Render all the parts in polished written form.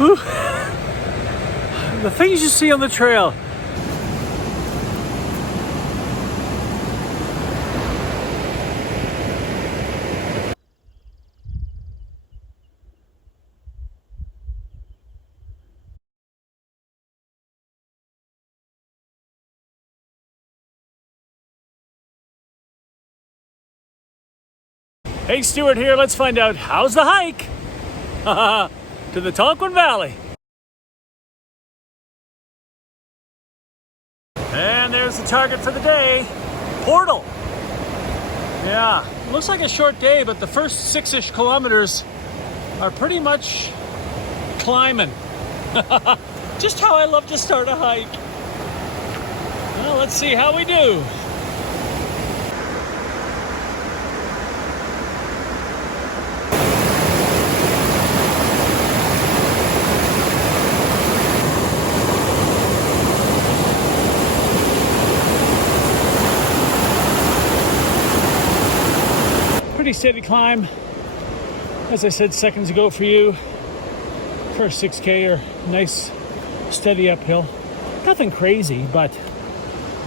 Whew. The things you see on the trail. Hey, Stuart here. Let's find out how's the hike to the Tonquin Valley. And there's the target for the day, Portal. Yeah, looks like a short day, but the first 6-ish kilometers are pretty much climbing. Just how I love to start a hike. Well, let's see how we do. Pretty steady climb, as I said seconds ago for you. First 6K are nice, steady uphill. Nothing crazy, but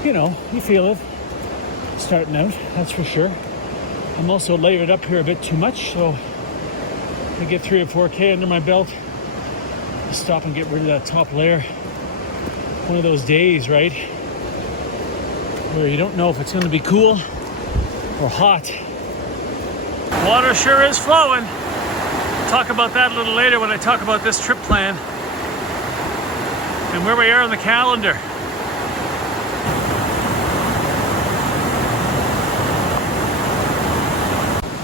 you know, you feel it starting out, that's for sure. I'm also layered up here a bit too much, so I get 3 or 4K under my belt. Stop and get rid of that top layer. One of those days, right, where you don't know if it's going to be cool or hot. Water sure is flowing. Talk about that a little later when I talk about this trip plan and where we are on the calendar.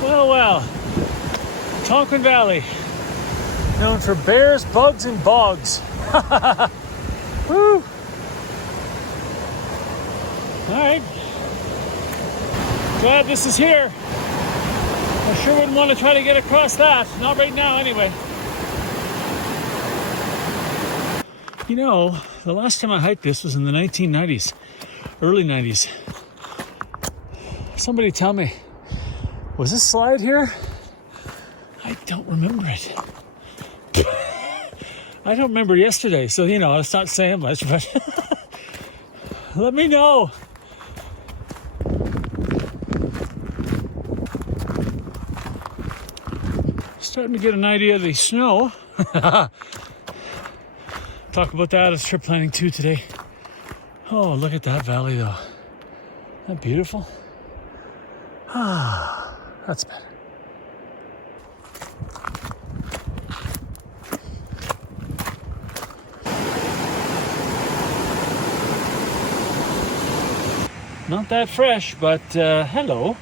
Well, Tonquin Valley, known for bears, bugs, and bogs. Woo! All right. Glad this is here. I sure wouldn't want to try to get across that. Not right now, anyway. You know, the last time I hiked this was in the 1990s, early 90s. Somebody tell me, was this slide here? I don't remember it. I don't remember yesterday, so you know, it's not saying much, but let me know. Starting to get an idea of the snow. Talk about that as trip planning too today. Oh, look at that valley though. Isn't that beautiful? Ah, that's better. Not that fresh, but hello.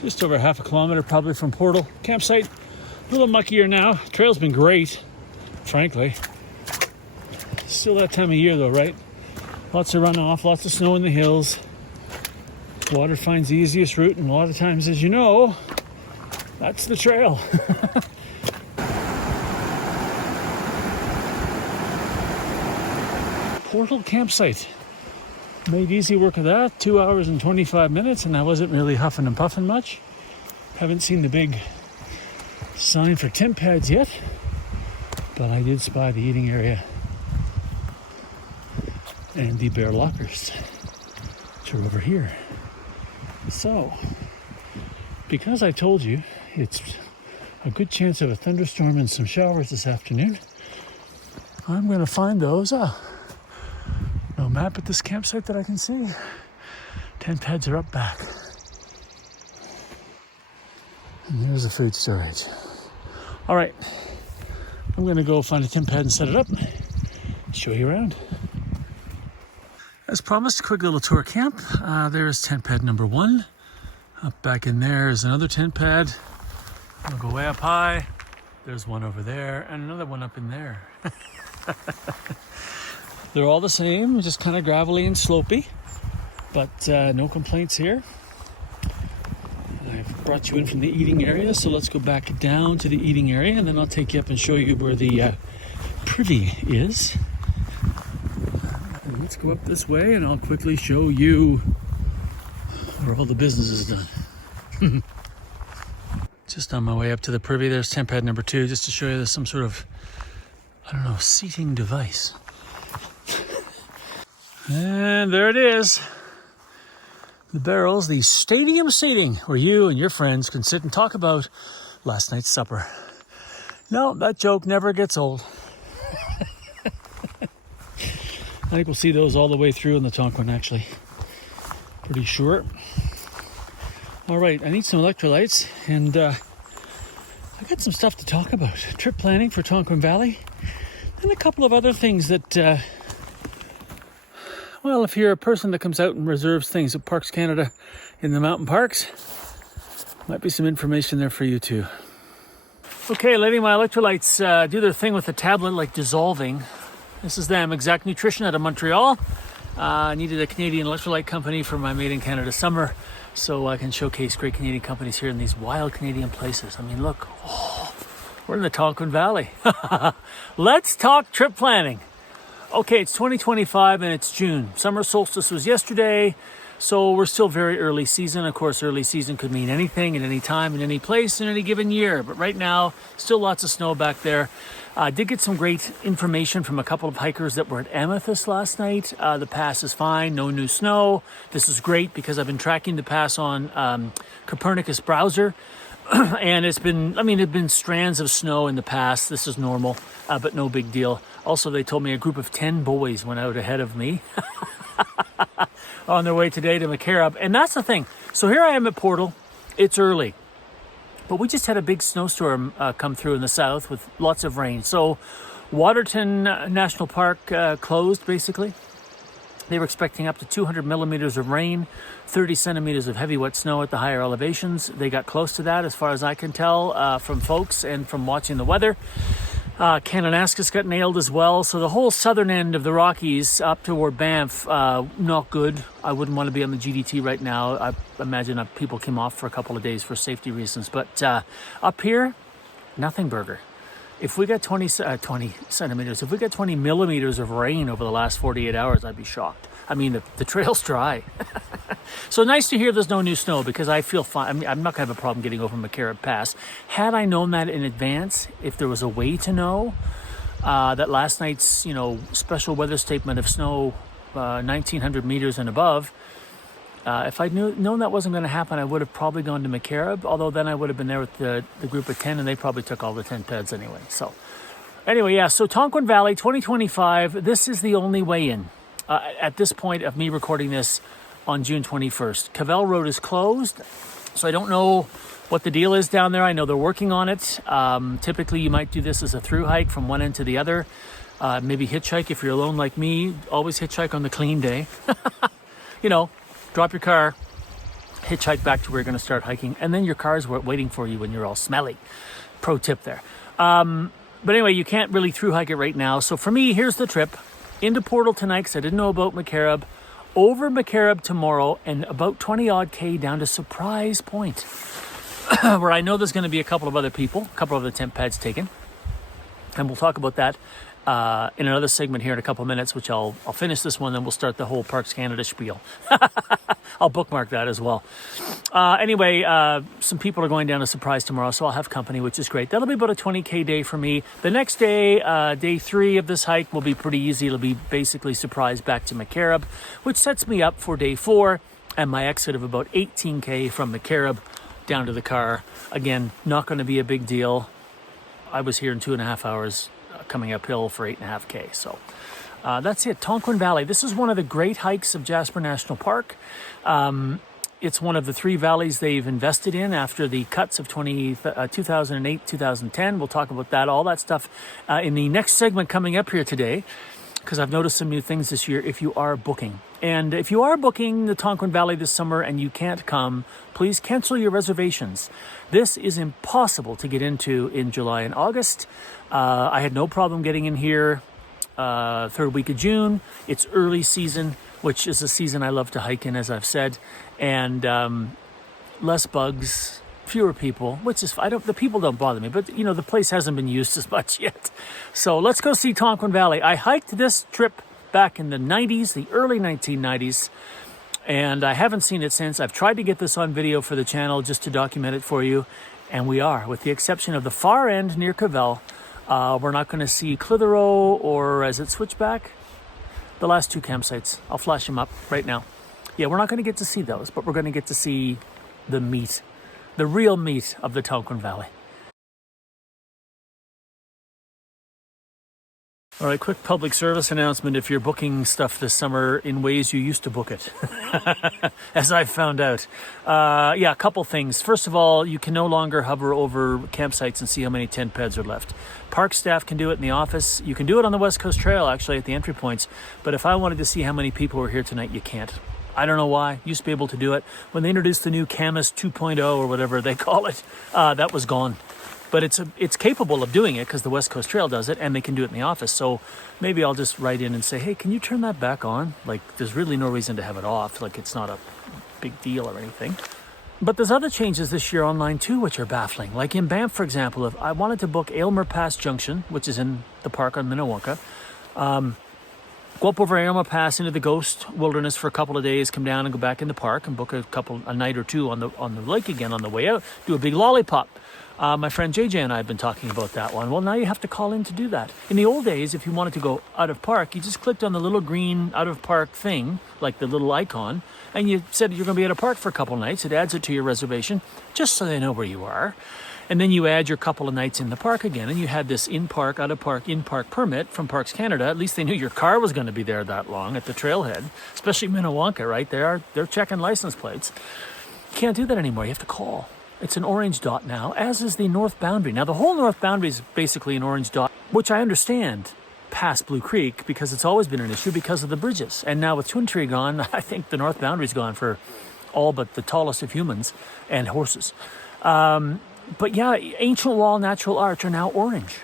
Just over half a kilometer probably from Portal campsite. A little muckier now. Trail's been great, frankly. Still that time of year though, right? Lots of runoff, lots of snow in the hills. Water finds the easiest route, and a lot of times, as you know, that's the trail. Portal campsite. Made easy work of that, 2 hours and 25 minutes, and I wasn't really huffing and puffing much. Haven't seen the big sign for tent pads yet, but I did spy the eating area and the bear lockers, which are over here. So, because I told you it's a good chance of a thunderstorm and some showers this afternoon, I'm going to find those. No map at this campsite that I can see. Tent pads are up back. And there's the food storage. All right, I'm gonna go find a tent pad and set it up. Show you around. As promised, a quick little tour of camp. There's tent pad number 1. Up back in there is another tent pad. I'll go way up high. There's one over there and another one up in there. They're all the same, just kind of gravelly and slopey, but no complaints here. I've brought you in from the eating area, so let's go back down to the eating area, and then I'll take you up and show you where the privy is. And let's go up this way, and I'll quickly show you where all the business is done. Just on my way up to the privy, there's tent pad number 2, just to show you there's some sort of, I don't know, seating device. And there it is. The barrels, the stadium seating, where you and your friends can sit and talk about last night's supper. No, that joke never gets old. I think we'll see those all the way through in the Tonquin, actually. Pretty sure. All right, I need some electrolytes, and I got some stuff to talk about. Trip planning for Tonquin Valley, and a couple of other things that, well, if you're a person that comes out and reserves things at Parks Canada in the mountain parks, might be some information there for you too. Okay, letting my electrolytes do their thing with the tablet, like dissolving. This is them, Exact Nutrition out of Montreal. I needed a Canadian electrolyte company for my Made in Canada summer, so I can showcase great Canadian companies here in these wild Canadian places. I mean, look, we're in the Tonquin Valley. Let's talk trip planning. Okay, it's 2025 and it's June. Summer solstice was yesterday, so we're still very early season. Of course, early season could mean anything at any time, in any place, in any given year. But right now, still lots of snow back there. I did get some great information from a couple of hikers that were at Amethyst last night. The pass is fine, no new snow. This is great because I've been tracking the pass on Copernicus browser. And it's been strands of snow in the past. This is normal, but no big deal. Also, they told me a group of 10 boys went out ahead of me on their way today to Maccarib. And that's the thing. So here I am at Portal. It's early. But we just had a big snowstorm come through in the south with lots of rain. So Waterton National Park closed, basically. They were expecting up to 200 millimeters of rain, 30 centimeters of heavy wet snow at the higher elevations. They got close to that, as far as I can tell, from folks and from watching the weather. Kananaskis got nailed as well. So the whole southern end of the Rockies up toward Banff, not good. I wouldn't want to be on the GDT right now. I imagine people came off for a couple of days for safety reasons. But up here, nothing burger. If we got 20 centimeters, if we got 20 millimeters of rain over the last 48 hours, I'd be shocked. I mean, the trail's dry. So nice to hear there's no new snow, because I feel fine. I mean, I'm not going to have a problem getting over Maccarib Pass. Had I known that in advance, if there was a way to know that last night's, special weather statement of snow 1,900 meters and above, if I'd known that wasn't going to happen, I would have probably gone to Maccarib, although then I would have been there with the group of 10, and they probably took all the tent pads anyway. So anyway, yeah, so Tonquin Valley 2025, this is the only way in. At this point of me recording this on June 21st. Cavell Road is closed, so I don't know what the deal is down there. I know they're working on it. Typically, you might do this as a through hike from one end to the other. Maybe hitchhike if you're alone like me. Always hitchhike on the clean day. Drop your car, hitchhike back to where you're going to start hiking, and then your car's waiting for you when you're all smelly. Pro tip there. But anyway, you can't really through hike it right now. So for me, here's the trip. Into Portal tonight, because I didn't know about Maccarib. Over Maccarib tomorrow, and about 20-odd K down to Surprise Point, where I know there's going to be a couple of other people, a couple of other tent pads taken. And we'll talk about that in another segment here in a couple of minutes, which I'll finish this one, then we'll start the whole Parks Canada spiel. I'll bookmark that as well. Anyway, some people are going down to Surprise tomorrow, so I'll have company, which is great. That'll be about a 20K day for me. The next day, day 3 of this hike, will be pretty easy. It'll be basically Surprise back to Maccarib, which sets me up for day 4 and my exit of about 18K from Maccarib down to the car. Again, not going to be a big deal. I was here in 2.5 hours coming uphill for 8.5K. So that's it. Tonquin Valley. This is one of the great hikes of Jasper National Park. It's one of the 3 valleys they've invested in after the cuts of 2008, 2010. We'll talk about that, all that stuff in the next segment coming up here today, because I've noticed some new things this year if you are booking. And if you are booking the Tonquin Valley this summer and you can't come, please cancel your reservations. This is impossible to get into in July and August. I had no problem getting in here 3rd week of June. It's early season, which is a season I love to hike in, as I've said, and less bugs, fewer people, which is, the people don't bother me, but the place hasn't been used as much yet. So let's go see Tonquin Valley. I hiked this trip back in the 90s, the early 1990s, and I haven't seen it since. I've tried to get this on video for the channel just to document it for you, And we are, with the exception of the far end near Cavell. We're not going to see Clitheroe or, is it Switchback? The last two campsites. I'll flash them up right now. Yeah, we're not going to get to see those, but we're going to get to see the meat, the real meat of the Tonquin Valley. All right, quick public service announcement if you're booking stuff this summer in ways you used to book it, as I've found out. Yeah, a couple things. First of all, you can no longer hover over campsites and see how many tent beds are left. Park staff can do it in the office. You can do it on the West Coast Trail, actually, at the entry points. But if I wanted to see how many people were here tonight, you can't. I don't know why. Used to be able to do it. When they introduced the new Camus 2.0 or whatever they call it, that was gone. But it's capable of doing it because the West Coast Trail does it, and they can do it in the office. So maybe I'll just write in and say, hey, can you turn that back on? Like, there's really no reason to have it off. Like, it's not a big deal or anything. But there's other changes this year online too, which are baffling. Like in Banff, for example, if I wanted to book Aylmer Pass Junction, which is in the park on Minnewanka, go up over Aylmer Pass into the Ghost Wilderness for a couple of days, come down and go back in the park and book a night or two on the lake again on the way out, do a big lollipop. My friend JJ and I have been talking about that one. Well, now you have to call in to do that. In the old days, if you wanted to go out of park, you just clicked on the little green out of park thing, like the little icon, and you said you're going to be out of park for a couple of nights. It adds it to your reservation, just so they know where you are. And then you add your couple of nights in the park again, and you had this in-park, out-of-park, in-park permit from Parks Canada. At least they knew your car was going to be there that long at the trailhead, especially Minnewanka, right? They're checking license plates. You can't do that anymore. You have to call. It's an orange dot now, as is the north boundary. Now, the whole north boundary is basically an orange dot, which I understand past Blue Creek because it's always been an issue because of the bridges. And now with Twin Tree gone, I think the north boundary's gone for all but the tallest of humans and horses. But yeah, Ancient Wall, Natural Arch are now orange.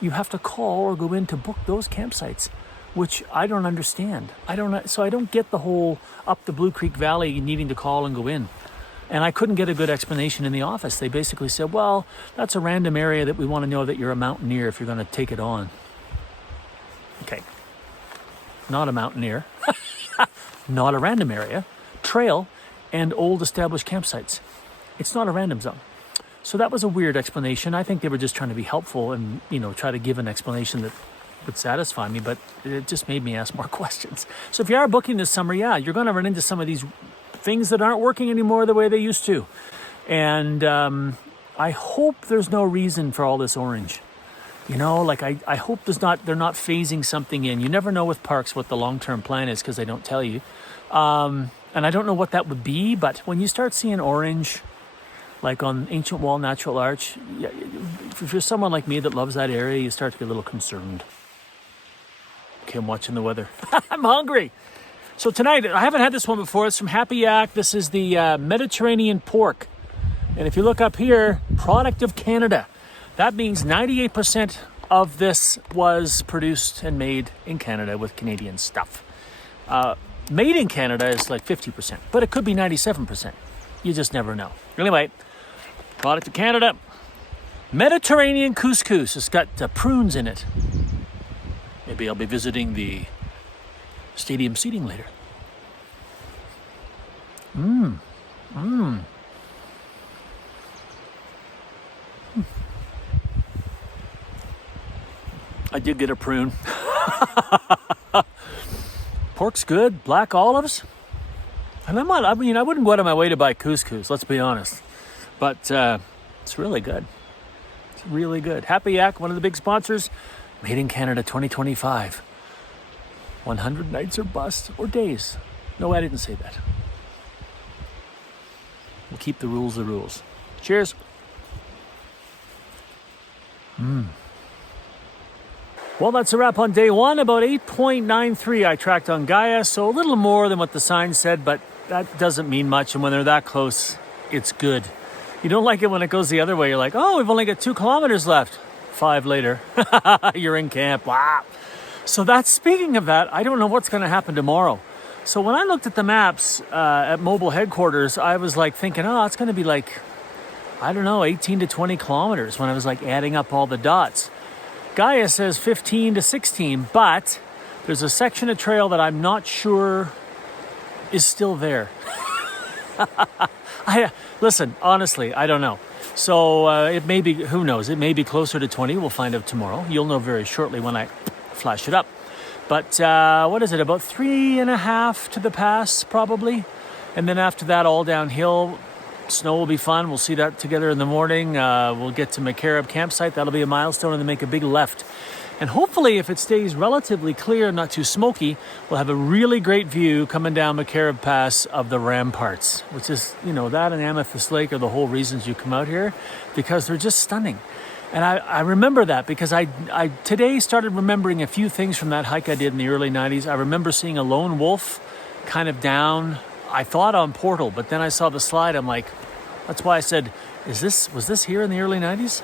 You have to call or go in to book those campsites, which I don't understand. So I don't get the whole up the Blue Creek Valley needing to call and go in. And I couldn't get a good explanation in the office. They basically said, well, that's a random area that we want to know that you're a mountaineer if you're going to take it on. Okay. Not a mountaineer. Not a random area. Trail and old established campsites. It's not a random zone. So that was a weird explanation. I think they were just trying to be helpful and, try to give an explanation that would satisfy me, but it just made me ask more questions. So if you are booking this summer, yeah, you're going to run into some of these things that aren't working anymore the way they used to. And I hope there's no reason for all this orange. I hope they're not phasing something in. You never know with parks what the long-term plan is because they don't tell you. And I don't know what that would be, but when you start seeing orange, like on Ancient Wall, Natural Arch, if you're someone like me that loves that area, you start to get a little concerned. Okay, I'm watching the weather. I'm hungry. So tonight, I haven't had this one before. It's from Happy Yak. This is the Mediterranean pork. And if you look up here, product of Canada. That means 98% of this was produced and made in Canada with Canadian stuff. Made in Canada is like 50%, but it could be 97%. You just never know. Anyway, product of Canada. Mediterranean couscous. It's got prunes in it. Maybe I'll be visiting the stadium seating later. I did get a prune. Pork's good. Black olives. And I wouldn't go out of my way to buy couscous, let's be honest. But it's really good. It's really good. Happy Yak, one of the big sponsors. Made in Canada 2025. 100 nights or bust, or days. No, I didn't say that. We'll keep the rules the rules. Cheers. Well, that's a wrap on day one. About 8.93 I tracked on Gaia, so a little more than what the sign said, but that doesn't mean much. And when they're that close, it's good. You don't like it when it goes the other way. You're like, oh, we've only got 2 kilometers left. 5 later, you're in camp. Wow. So that's, speaking of that, I don't know what's going to happen tomorrow. So when I looked at the maps at mobile headquarters, I was like thinking, oh, it's going to be like, I don't know, 18 to 20 kilometers when I was like adding up all the dots. Gaia says 15 to 16, but there's a section of trail that I'm not sure is still there. Listen, honestly, I don't know. So it may be, who knows, it may be closer to 20. We'll find out tomorrow. You'll know very shortly when I flash it up. But what is it, about 3.5 to the pass probably? And then after that, all downhill. Snow will be fun. We'll see that together in the morning. We'll get to Maccarib campsite. That'll be a milestone, and then make a big left. And hopefully, if it stays relatively clear, not too smoky, we'll have a really great view coming down Maccarib Pass of the ramparts, which is, you know, that and Amethyst Lake are the whole reasons you come out here, because they're just stunning. And I remember that because I today started remembering a few things from that hike I did in the early 90s. I remember seeing a lone wolf kind of down, I thought on Portal, but then I saw the slide. I'm like, that's why I said, was this here in the early 90s?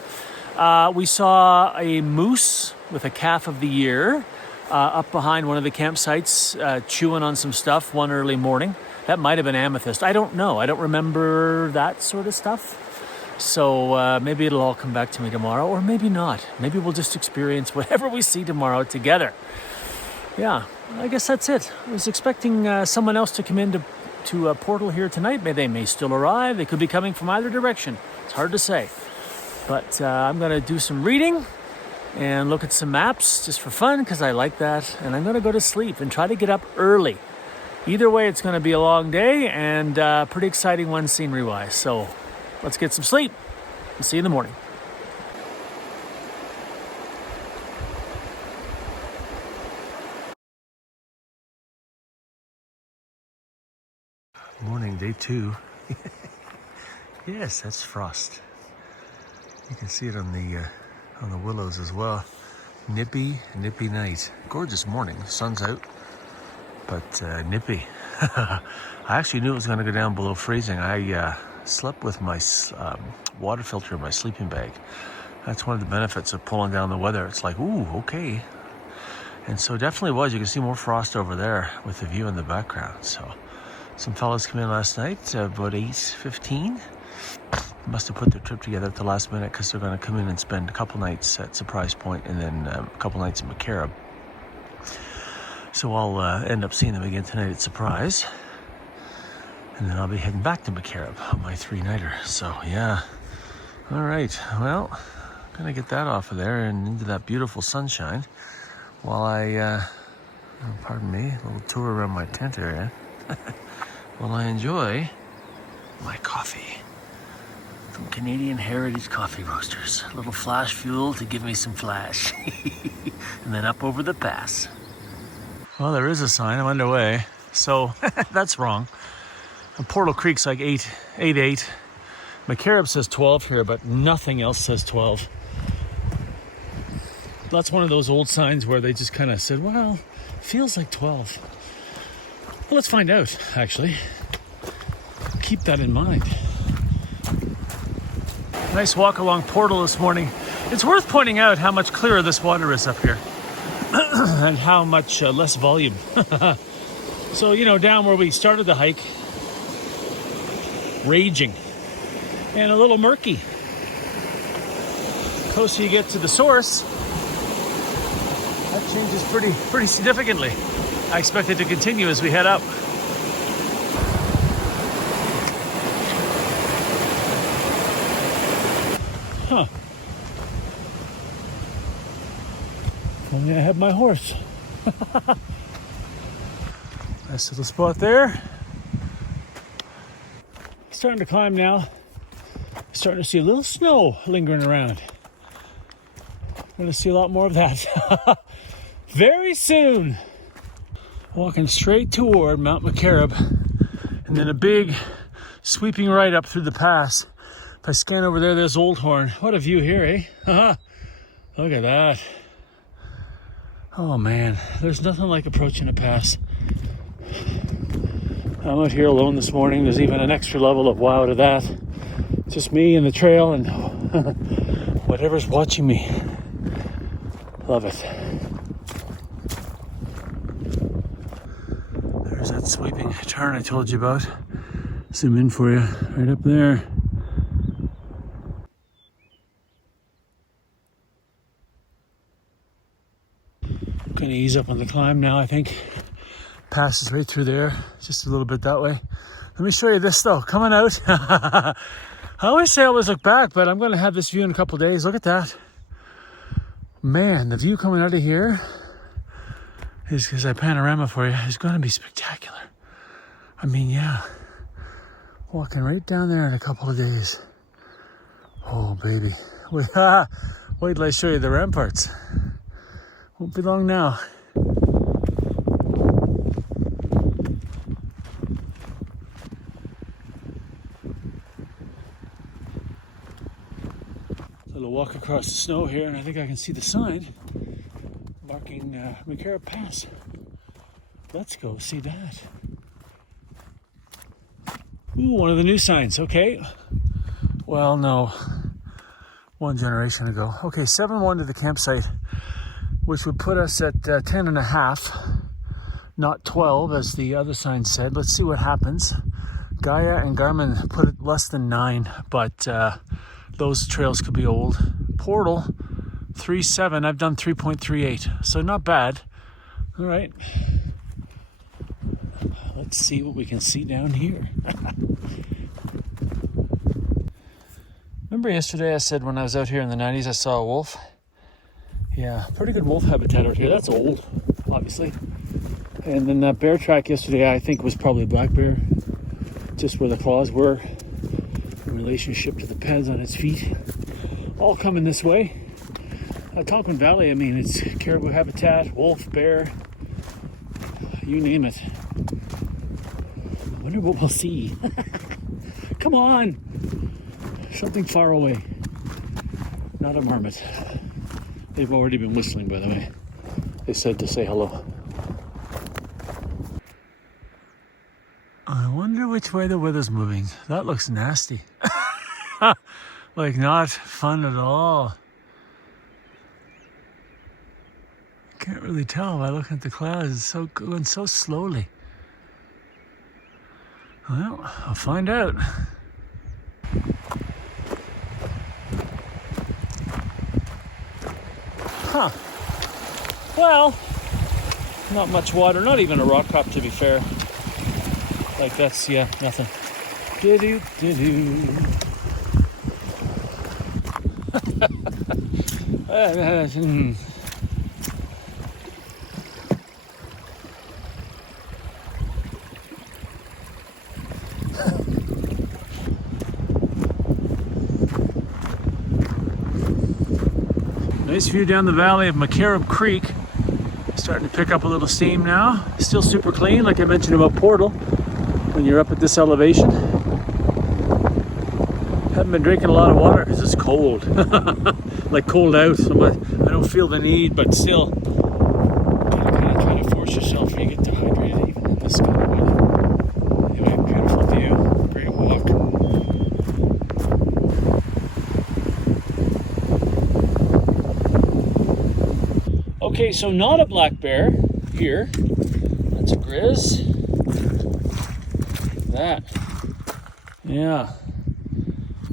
We saw a moose with a calf of the year up behind one of the campsites, chewing on some stuff one early morning. That might have been Amethyst. I don't know. I don't remember that sort of stuff. So maybe it'll all come back to me tomorrow, or maybe not. Maybe we'll just experience whatever we see tomorrow together. Yeah, I guess that's it. I was expecting someone else to come in to Portal here tonight. They may still arrive. They could be coming from either direction. It's hard to say. But I'm going to do some reading and look at some maps just for fun, because I like that. And I'm going to go to sleep and try to get up early. Either way, it's going to be a long day and pretty exciting one scenery-wise. So let's get some sleep and see you in the morning. Morning, day 2. Yes, that's frost. You can see it on the willows as well. Nippy night. Gorgeous morning. Sun's out, but nippy. I actually knew it was going to go down below freezing. I slept with my water filter in my sleeping bag. That's one of the benefits of pulling down the weather. It's like, ooh, okay. And so it definitely was. You can see more frost over there with the view in the background. So some fellas came in last night about 8:15. Must have put their trip together at the last minute, because they're going to come in and spend a couple nights at Surprise Point and then a couple nights in Maccarib. So I'll end up seeing them again tonight at Surprise. And then I'll be heading back to Maccarib on my 3-nighter. So yeah. All right. Well, I'm going to get that off of there and into that beautiful sunshine while I, pardon me, a little tour around my tent area. While I enjoy my coffee from Canadian Heritage Coffee Roasters. A little flash fuel to give me some flash. And then up over the pass. Well, there is a sign. I'm underway. So that's wrong. Portal Creek's like 8:8. Maccarib says 12 here, but nothing else says 12. That's one of those old signs where they just kind of said, well, feels like 12. Well, let's find out, actually. Keep that in mind. Nice walk along Portal this morning. It's worth pointing out how much clearer this water is up here. And how much less volume. So, you know, down where we started the hike, raging and a little murky. The closer you get to the source, that changes pretty significantly. I expect it to continue as we head up. Huh. Only I have my horse. Nice little spot there. Starting to climb now. Starting to see a little snow lingering around. Going to see a lot more of that very soon. Walking straight toward Mount Maccarib, and then a big sweeping right up through the pass. If I scan over there, there's Old Horn. What a view here, eh? Look at that. Oh man, there's nothing like approaching a pass. I'm out here alone this morning. There's even an extra level of wow to that. Just me and the trail and whatever's watching me. Love it. There's that sweeping turn I told you about. Zoom in for you, right up there. Gonna ease up on the climb now, I think. Passes right through there, just a little bit that way. Let me show you this though, coming out. I always say I always look back, but I'm going to have this view in a couple days. Look at that. Man, the view coming out of here is, because I panorama for you, is going to be spectacular. I mean, yeah. Walking right down there in a couple of days. Oh, baby. Wait till I show you the ramparts. Won't be long now. A little walk across the snow here, and I think I can see the sign marking Maccarib Pass. Let's go see that. Ooh, one of the new signs. Okay. Well, no. One generation ago. Okay, 7-1 to the campsite, which would put us at 10.5, not 12, as the other sign said. Let's see what happens. Gaia and Garmin put it less than 9, but those trails could be old. Portal, 3.7. I've done 3.38, so not bad. All right. Let's see what we can see down here. Remember yesterday I said when I was out here in the 90s I saw a wolf? Yeah, pretty good wolf habitat out here. That's old, obviously. And then that bear track yesterday I think was probably a black bear, just where the claws were in relationship to the pads on its feet. All coming this way. Tonquin Valley, I mean, it's caribou habitat, wolf, bear, you name it. I wonder what we'll see. Come on! Something far away. Not a marmot. They've already been whistling, by the way. They said to say hello. I wonder which way the weather's moving. That looks nasty. Like not fun at all. Can't really tell by looking at the clouds. It's so going so slowly. Well, I'll find out. Huh. Well, not much water, not even a rock crop to be fair. Like that's, yeah, nothing. Do-do, do-do. Nice view down the valley of Maccarib Creek. Starting to pick up a little steam now. Still super clean, like I mentioned about Portal, when you're up at this elevation. Haven't been drinking a lot of water because it's cold. Like cold out, so I don't feel the need, but still, kind of try to force yourself so you get dehydrated even in this kind of weather. Anyway, beautiful view, great walk. Okay, so not a black bear here. That's a grizz. That. Yeah.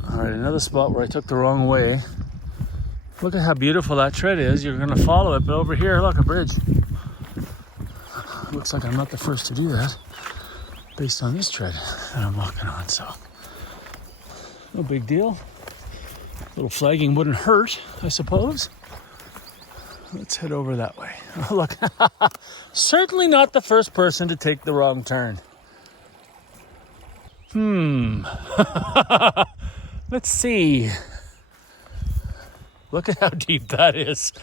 All right, another spot where I took the wrong way. Look at how beautiful that tread is. You're going to follow it, but over here, look, a bridge. Looks like I'm not the first to do that, based on this tread that I'm walking on, so no big deal. A little flagging wouldn't hurt, I suppose. Let's head over that way. Oh, look, certainly not the first person to take the wrong turn. Let's see. Look at how deep that is.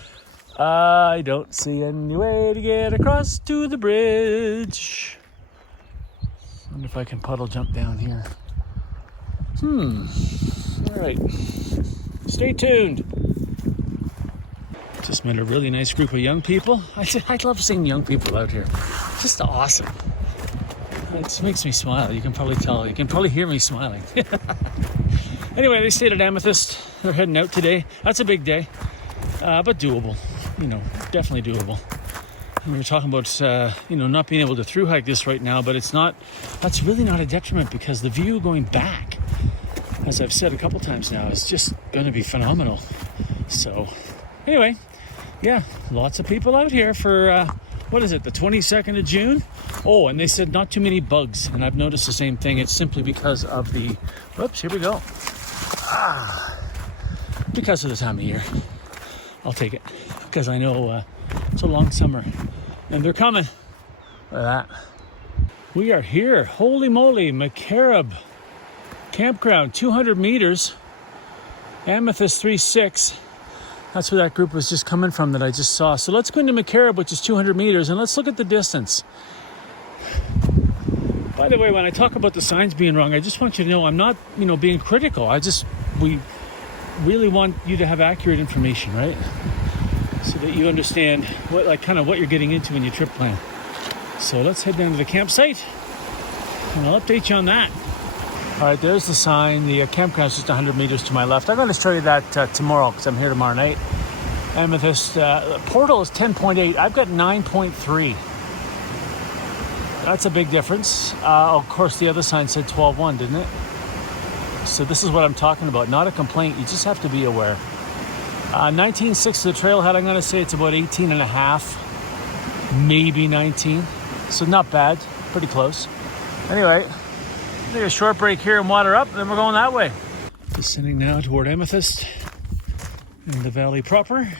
I don't see any way to get across to the bridge. Wonder if I can puddle jump down here. All right. Stay tuned. Just met a really nice group of young people. I love seeing young people out here. Just awesome. It just makes me smile. You can probably tell. You can probably hear me smiling. Anyway, they stayed at Amethyst. They're heading out today. That's a big day, but doable. You know, definitely doable. And we were talking about, not being able to through hike this right now, but it's not. That's really not a detriment because the view going back, as I've said a couple times now, is just going to be phenomenal. So, anyway, yeah, lots of people out here for. What is it, the 22nd of June? Oh, and they said not too many bugs. And I've noticed the same thing. It's simply because of the, whoops, here we go. Because of the time of year. I'll take it. Because I know it's a long summer. And they're coming. Look at that. We are here. Holy moly, Maccarib Campground, 200 meters. Amethyst 3.6. That's where that group was just coming from that I just saw. So let's go into Maccarib, which is 200 meters, and let's look at the distance. By the way, when I talk about the signs being wrong, I just want you to know I'm not, being critical. We really want you to have accurate information, right? So that you understand what you're getting into in your trip plan. So let's head down to the campsite, and I'll update you on that. All right, there's the sign. The campground is just 100 meters to my left. I'm going to show you that tomorrow because I'm here tomorrow night. Amethyst portal is 10.8. I've got 9.3. That's a big difference. Of course, the other sign said 12.1, didn't it? So this is what I'm talking about. Not a complaint. You just have to be aware. 19.6 to the trailhead. I'm going to say it's about 18 and a half, maybe 19. So not bad. Pretty close. Anyway, take a short break here and water up, and then we're going that way. Descending now toward Amethyst and the valley proper.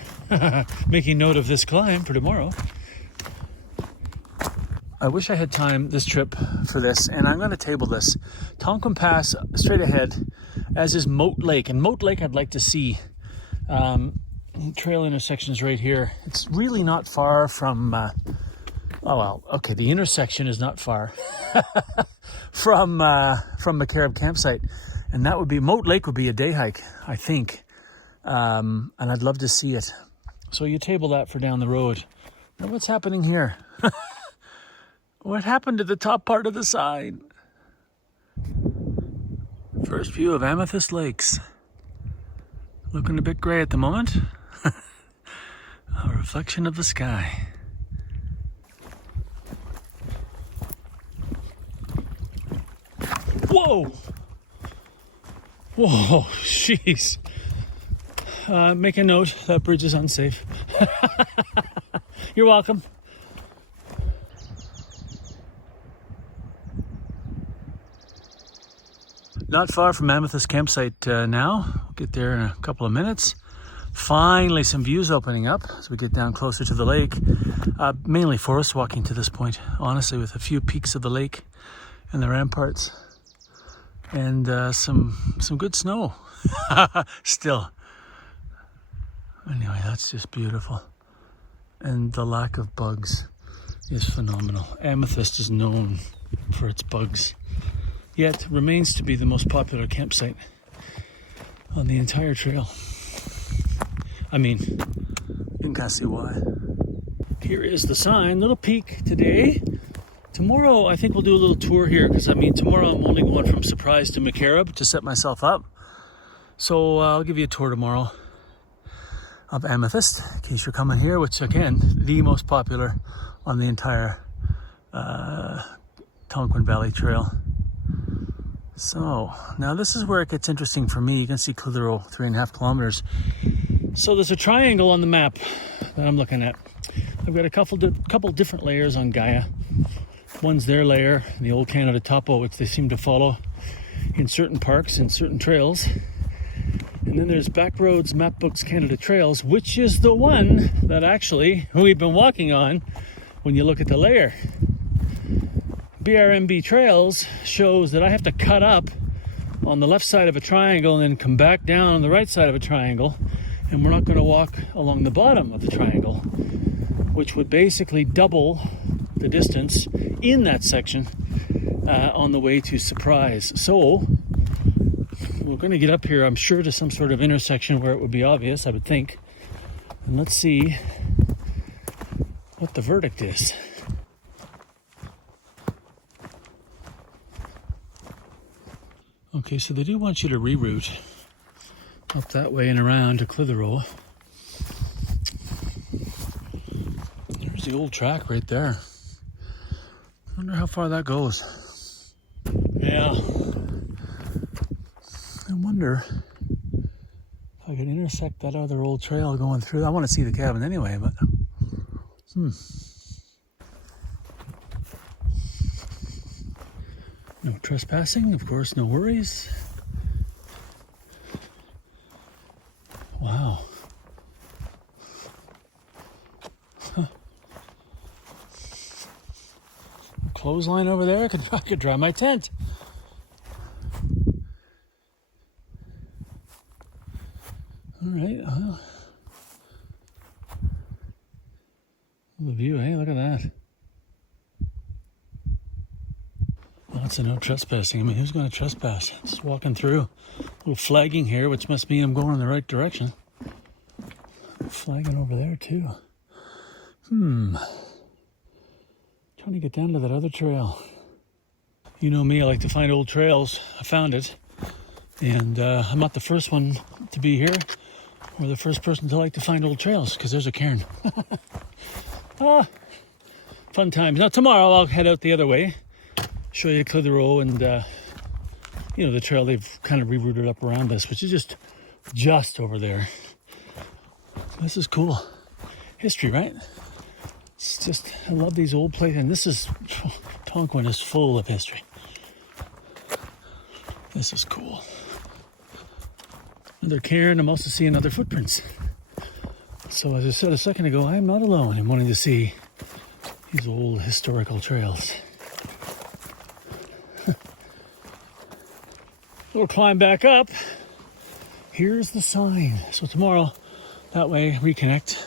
Making note of this climb for tomorrow. I wish I had time this trip for this, and I'm going to table this. Tonquin Pass straight ahead, as is Moat Lake. And Moat Lake I'd like to see. Trail intersections right here. It's really not far from, the intersection is not far from Maccarib campsite. And that would be, Moat Lake would be a day hike, I think. And I'd love to see it. So you table that for down the road. Now what's happening here? What happened to the top part of the sign? First view of Amethyst Lakes. Looking a bit gray at the moment. A reflection of the sky. Whoa! Whoa, jeez. Make a note, that bridge is unsafe. You're welcome. Not far from Amethyst campsite now. We'll get there in a couple of minutes. Finally, some views opening up as we get down closer to the lake. Mainly forest walking to this point, honestly, with a few peaks of the lake and the ramparts. And some good snow still. Anyway, that's just beautiful. And the lack of bugs is phenomenal. Amethyst is known for its bugs. Yet remains to be the most popular campsite on the entire trail. I mean, you can kind of see why. Here is the sign, little peek today. Tomorrow, I think we'll do a little tour here because tomorrow I'm only going from Surprise to Maccarib to set myself up. So I'll give you a tour tomorrow of Amethyst in case you're coming here, which again, the most popular on the entire Tonquin Valley Trail. So now this is where it gets interesting for me. You can see Clitheroe, 3.5 kilometers. So there's a triangle on the map that I'm looking at. I've got a couple different layers on Gaia. One's their layer, the old Canada topo, which they seem to follow in certain parks and certain trails. And then there's Backroads Mapbooks Canada Trails, which is the one that actually we've been walking on when you look at the layer. BRMB Trails shows that I have to cut up on the left side of a triangle and then come back down on the right side of a triangle, and we're not going to walk along the bottom of the triangle, which would basically double the distance in that section on the way to Surprise. So we're going to get up here, I'm sure, to some sort of intersection where it would be obvious, I would think, and let's see what the verdict is. Okay, so they do want you to reroute up that way and around to Clitheroe. There's the old track right there. I wonder how far that goes. Yeah. I wonder if I can intersect that other old trail going through. I want to see the cabin anyway, but... No trespassing, of course, no worries. Wow. Huh. Clothesline over there. I could dry my tent. All right. Well, the view, hey, look at that. Lots of no trespassing. I mean, who's going to trespass? Just walking through. A little flagging here, which must mean I'm going in the right direction. Flagging over there, too. Trying to get down to that other trail. You know me, I like to find old trails. I found it. And I'm not the first one to be here, or the first person to like to find old trails, because there's a cairn. Fun times. Now tomorrow I'll head out the other way, show you Clitheroe and the trail they've kind of rerouted up around us, which is just over there. This is cool. History, right? It's just, I love these old places, and this is, Tonquin is full of history. This is cool. Another cairn. I'm also seeing other footprints. So as I said a second ago, I'm not alone in wanting to see these old historical trails. We'll climb back up. Here's the sign. So tomorrow, that way, reconnect.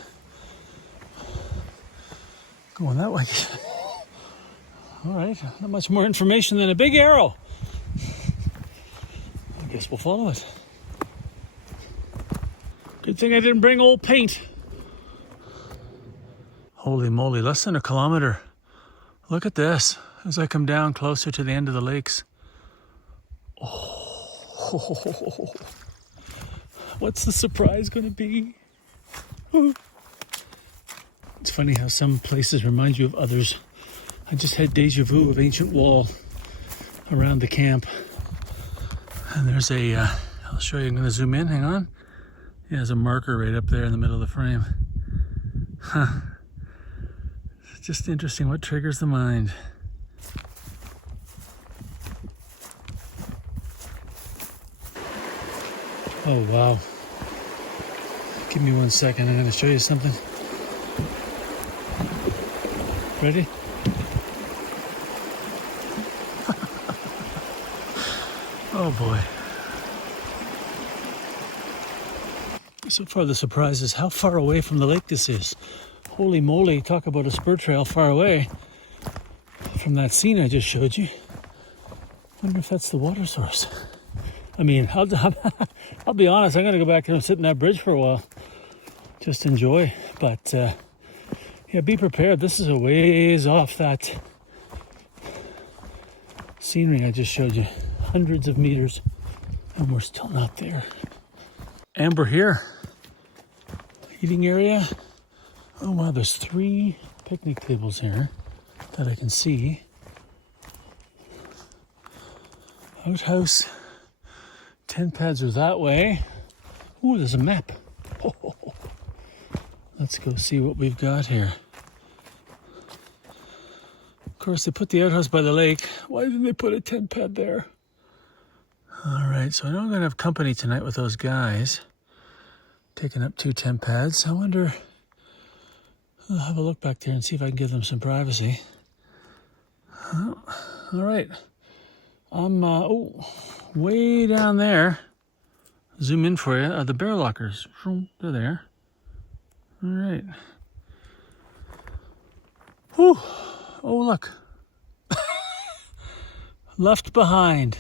Going that way. All right, not much more information than a big arrow. I guess we'll follow it. Good thing I didn't bring old paint. Holy moly, less than a kilometer. Look at this as I come down closer to the end of the lakes. Oh, what's the surprise going to be? It's funny how some places remind you of others. I just had deja vu of ancient wall around the camp. And there's I'll show you, I'm going to zoom in, hang on. Yeah, there's a marker right up there in the middle of the frame. It's just interesting what triggers the mind. Oh, wow. Give me 1 second, I'm going to show you something. Ready? Oh boy. So far the surprise is how far away from the lake this is. Holy moly, talk about a spur trail far away from that scene I just showed you. Wonder if that's the water source. I mean, I'll be honest, I'm going to go back there and sit in that bridge for a while. Just enjoy. But yeah, be prepared. This is a ways off that scenery I just showed you. Hundreds of meters, and we're still not there. And we're here. Eating area. Oh wow, there's 3 picnic tables here that I can see. Outhouse. Tent pads are that way. Ooh, there's a map. Oh, let's go see what we've got here. Of course, they put the outhouse by the lake. Why didn't they put a tent pad there? All right, so I know I'm going to have company tonight with those guys. Taking up 2 tent pads. I wonder, I'll have a look back there and see if I can give them some privacy. Oh, all right. I'm way down there. Zoom in for you. The bear lockers. They're there. All right. Whew. Oh, look. Left behind.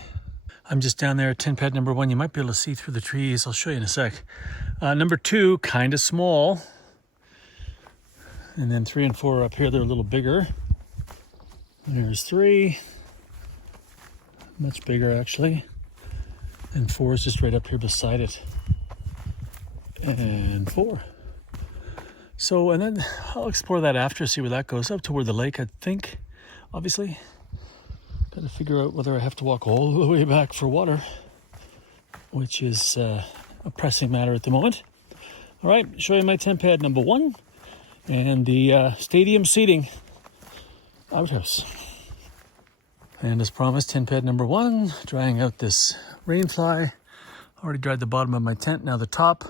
I'm just down there at tent pad number 1. You might be able to see through the trees. I'll show you in a sec. Number 2, kind of small. And then 3 and 4 are up here. They're a little bigger. There's 3. Much bigger, actually. And 4 is just right up here beside it. And 4. So, and then I'll explore that after, see where that goes. Up toward the lake, I think, obviously. Got to figure out whether I have to walk all the way back for water, which is a pressing matter at the moment. All right, show you my tent pad number 1 and the stadium seating outhouse. And as promised, tent pad number 1, drying out this rain fly. Already dried the bottom of my tent, now the top.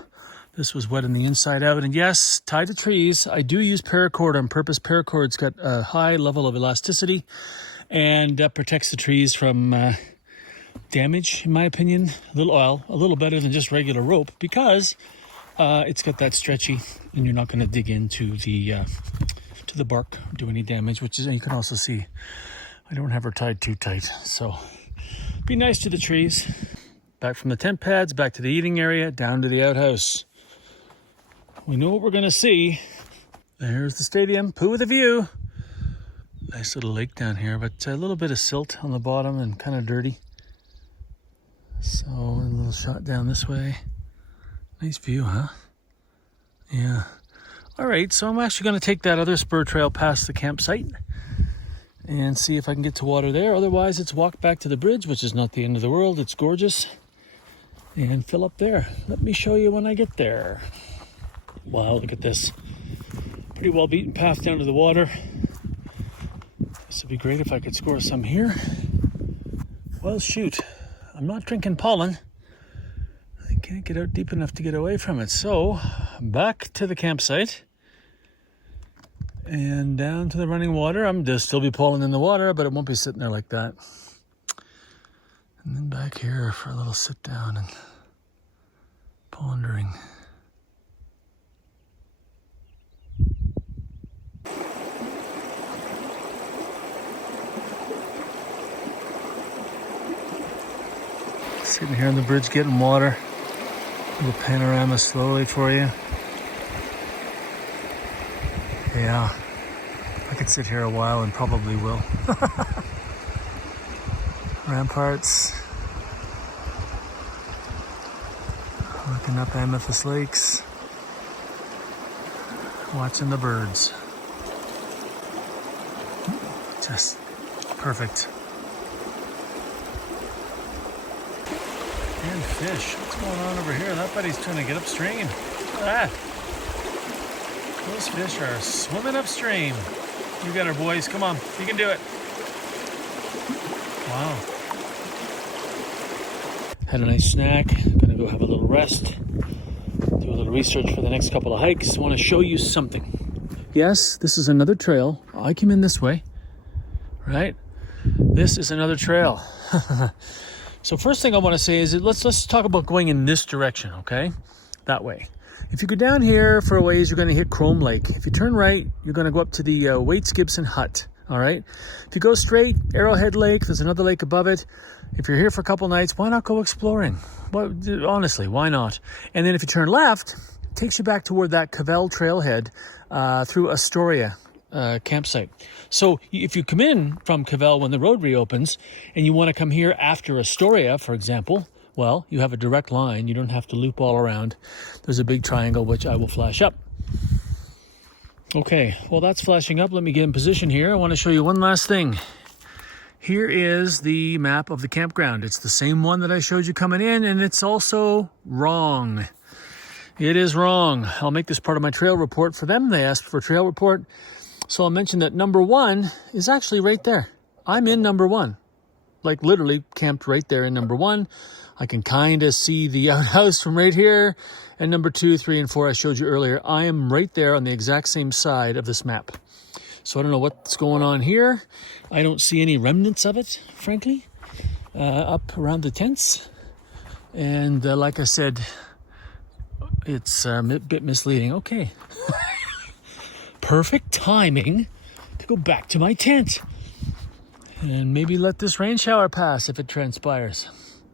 This was wet on the inside out. And yes, tied to trees. I do use paracord on purpose. Paracord's got a high level of elasticity and protects the trees from damage, in my opinion. A little better than just regular rope because it's got that stretchy, and you're not going to dig into the bark, do any damage. Which is, you can also see, I don't have her tied too tight. So be nice to the trees. Back from the tent pads, back to the eating area, down to the outhouse. We know what we're going to see. There's the stadium. Poo with a view. Nice little lake down here, but a little bit of silt on the bottom and kind of dirty. So a little shot down this way. Nice view, huh? Yeah. All right, so I'm actually going to take that other spur trail past the campsite and see if I can get to water there. Otherwise, it's walk back to the bridge, which is not the end of the world. It's gorgeous. And fill up there. Let me show you when I get there. Wow, look at this. Pretty well beaten path down to the water. This would be great if I could score some here. Well, shoot. I'm not drinking pollen. I can't get out deep enough to get away from it. So, back to the campsite. And down to the running water. There'll still be pollen in the water, but it won't be sitting there like that. And then back here for a little sit down and pondering. Sitting here on the bridge getting water. A little panorama slowly for you. Yeah, I could sit here a while and probably will. Ramparts. Looking up Amethyst Lakes. Watching the birds. Just perfect. And fish. What's going on over here? That buddy's trying to get upstream. Look at that. Those fish are swimming upstream. You got her, boys. Come on. You can do it. Wow. Had a nice snack. Gonna go have a little rest. Do a little research for the next couple of hikes. I want to show you something. Yes, this is another trail. I came in this way. Right? This is another trail. So first thing I want to say is that let's talk about going in this direction, okay? That way. If you go down here for a ways, you're going to hit Chrome Lake. If you turn right, you're going to go up to the Waits Gibson Hut, all right? If you go straight, Arrowhead Lake, there's another lake above it. If you're here for a couple nights, why not go exploring? Well, honestly, why not? And then if you turn left, it takes you back toward that Cavell trailhead through Astoria campsite. So if you come in from Cavell when the road reopens and you want to come here after Astoria, for example, well, you have a direct line. You don't have to loop all around. There's a big triangle, which I will flash up. Okay, well, that's flashing up. Let me get in position here. I want to show you one last thing. Here is the map of the campground. It's the same one that I showed you coming in, and it's also wrong. It is wrong. I'll make this part of my trail report for them. They asked for a trail report. So I'll mention that number 1 is actually right there. I'm in number 1. Like literally camped right there in number 1. I can kind of see the outhouse from right here. And number 2, 3, and 4 I showed you earlier. I am right there on the exact same side of this map. So I don't know what's going on here. I don't see any remnants of it, frankly, up around the tents. And like I said, it's a bit misleading. Okay. Perfect timing to go back to my tent and maybe let this rain shower pass if it transpires.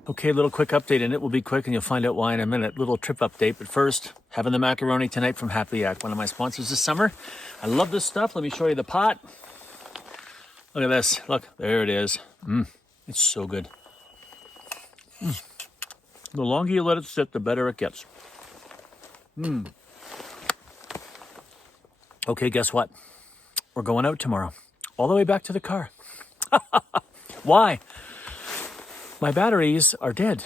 Okay, little quick update, and it will be quick and you'll find out why in a minute. Little trip update, but first, having the macaroni tonight from Happy Yak, one of my sponsors this summer. I love this stuff. Let me show you the pot. Look at this. Look, there it is. It's so good. The longer you let it sit, the better it gets. Okay, guess what? We're going out tomorrow. All the way back to the car. Why? My batteries are dead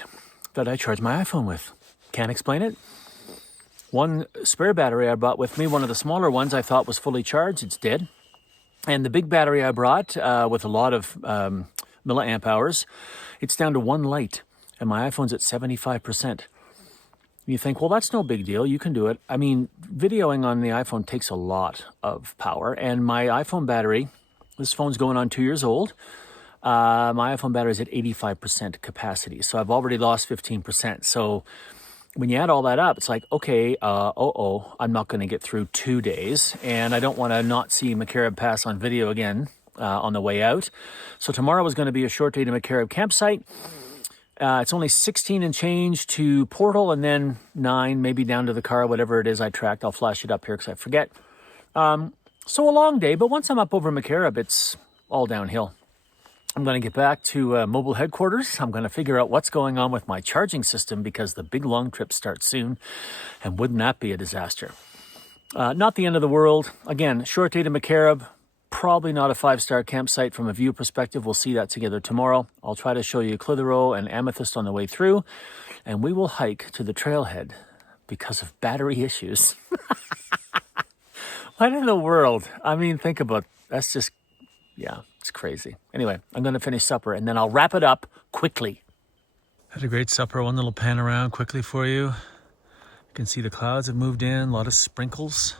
that I charge my iPhone with. Can't explain it. One spare battery I brought with me, one of the smaller ones I thought was fully charged, it's dead. And the big battery I brought with a lot of milliamp hours, it's down to 1 light. And my iPhone's at 75%. You think, well, that's no big deal. You can do it. I mean, videoing on the iPhone takes a lot of power. And my iPhone battery, this phone's going on 2 years old. My iPhone battery is at 85% capacity. So I've already lost 15%. So when you add all that up, it's like, okay, I'm not going to get through 2 days. And I don't want to not see Maccarib Pass on video again on the way out. So tomorrow is going to be a short day to Maccarib campsite. It's only 16 and change to Portal, and then 9, maybe down to the car, whatever it is I tracked. I'll flash it up here because I forget. So a long day, but once I'm up over Maccarib, it's all downhill. I'm going to get back to mobile headquarters. I'm going to figure out what's going on with my charging system because the big long trip starts soon, and wouldn't that be a disaster? Not the end of the world. Again, short day to Maccarib. Probably not a 5-star campsite from a view perspective. We'll see that together tomorrow. I'll try to show you Clitheroe and Amethyst on the way through, and we will hike to the trailhead because of battery issues. What in the world? I mean, think about, that's just, yeah, it's crazy. Anyway, I'm going to finish supper, and then I'll wrap it up quickly. Had a great supper. One little pan around quickly for you. You can see the clouds have moved in, a lot of sprinkles.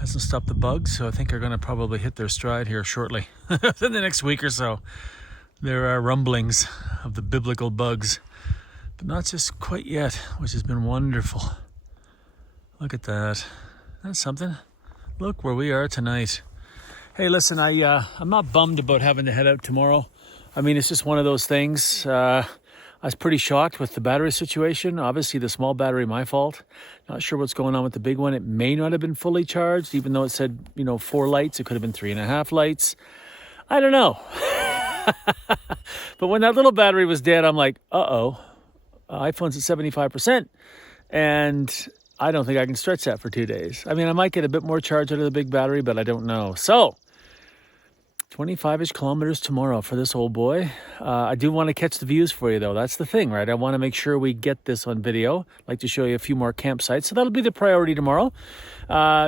Hasn't stopped the bugs, so I think they're going to probably hit their stride here shortly. In the next week or so. There are rumblings of the biblical bugs, but not just quite yet, which has been wonderful. Look at that. That's something. Look where we are tonight. Hey, listen, I'm not bummed about having to head out tomorrow. I mean, it's just one of those things. I was pretty shocked with the battery situation. Obviously, the small battery, my fault. Not sure what's going on with the big one. It may not have been fully charged, even though it said, 4 lights. It could have been 3.5 lights. I don't know. But when that little battery was dead, I'm like, iPhone's at 75%. And I don't think I can stretch that for 2 days. I mean, I might get a bit more charge out of the big battery, but I don't know. So 25-ish kilometers tomorrow for this old boy. I do want to catch the views for you, though. That's the thing, right? I want to make sure we get this on video. I'd like to show you a few more campsites. So that'll be the priority tomorrow.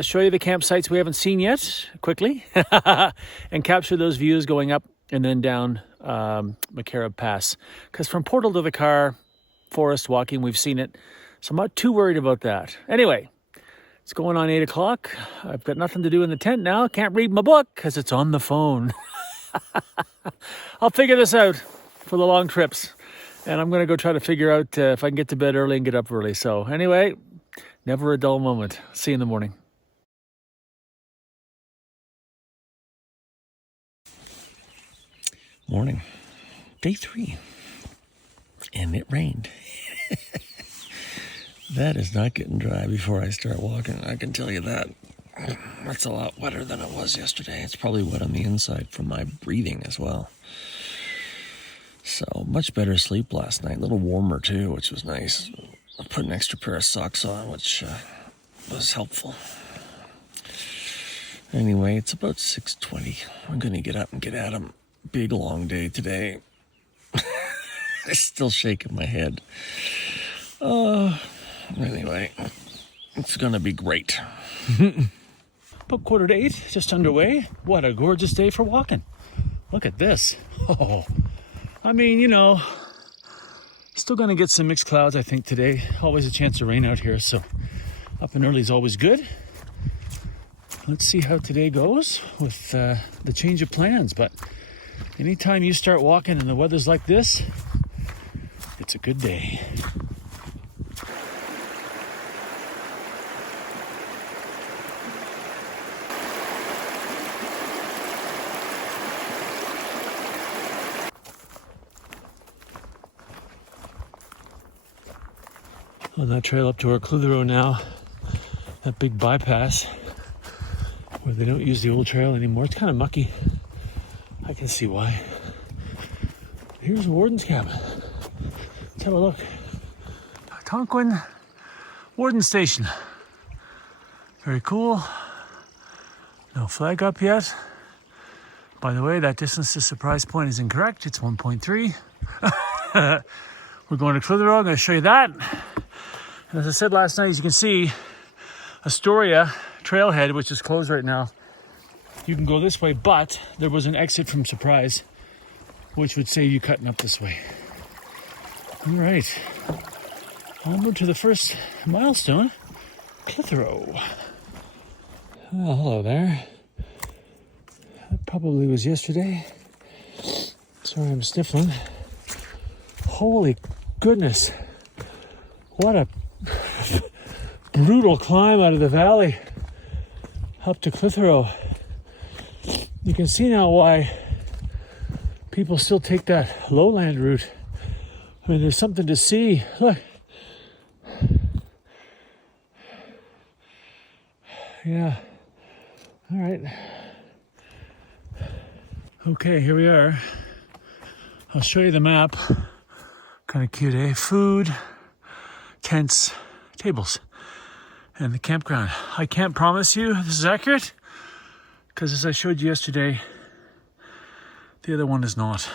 Show you the campsites we haven't seen yet, quickly. And capture those views going up and then down Maccarib Pass. Because from Portal to the car, forest walking, we've seen it. So I'm not too worried about that. Anyway. It's going on 8 o'clock. I've got nothing to do in the tent now. Can't read my book because it's on the phone. I'll figure this out for the long trips. And I'm going to go try to figure out if I can get to bed early and get up early. So anyway, never a dull moment. See you in the morning. Morning. Day 3. And it rained. That is not getting dry before I start walking. I can tell you that. That's a lot wetter than it was yesterday. It's probably wet on the inside from my breathing as well. So much better sleep last night. A little warmer too, which was nice. I put an extra pair of socks on, which was helpful. Anyway, it's about 6:20. I'm going to get up and get at 'em. Big long day today. I'm still shaking my head. Anyway, it's going to be great. About 7:45, just underway. What a gorgeous day for walking. Look at this. Oh, I mean, still going to get some mixed clouds, I think, today. Always a chance of rain out here, so up and early is always good. Let's see how today goes with the change of plans. But anytime you start walking and the weather's like this, it's a good day. On that trail up to our Clitheroe now, that big bypass where they don't use the old trail anymore. It's kind of mucky. I can see why. Here's Warden's Camp. Let's have a look. Tonquin Warden Station. Very cool. No flag up yet. By the way, that distance to Surprise Point is incorrect. It's 1.3. We're going to Clitheroe. I'm going to show you that. And as I said last night, as you can see, Astoria trailhead, which is closed right now, you can go this way, but there was an exit from Surprise, which would save you cutting up this way. All right. Onward to the first milestone, Clitheroe. Well, hello there. That probably was yesterday. Sorry, I'm sniffling. Holy goodness. What a brutal climb out of the valley up to Clitheroe. You can see now why people still take that lowland route. I mean, there's something to see. Look. Yeah. All right. Okay, here we are. I'll show you the map. Kind of cute, eh? Food, tents, tables, and the campground. I can't promise you this is accurate, because as I showed you yesterday, the other one is not.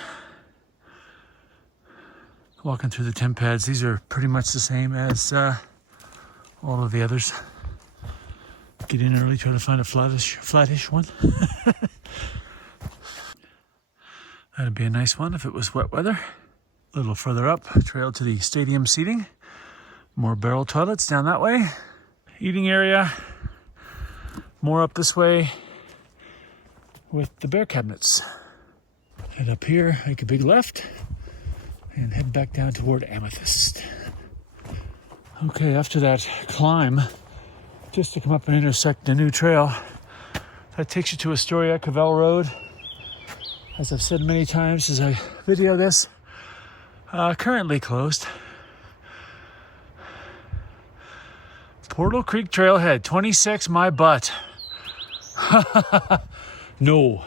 Walking through the tent pads, these are pretty much the same as all of the others. Get in early, try to find a flattish one. That'd be a nice one if it was wet weather. A little further up, trail to the stadium seating. More barrel toilets down that way. Eating area. More up this way with the bear cabinets. Head up here, make a big left, and head back down toward Amethyst. Okay, after that climb, just to come up and intersect a new trail, that takes you to Astoria Cavell Road. As I've said many times as I video this, currently closed. Portal Creek Trailhead, 26 my butt. No.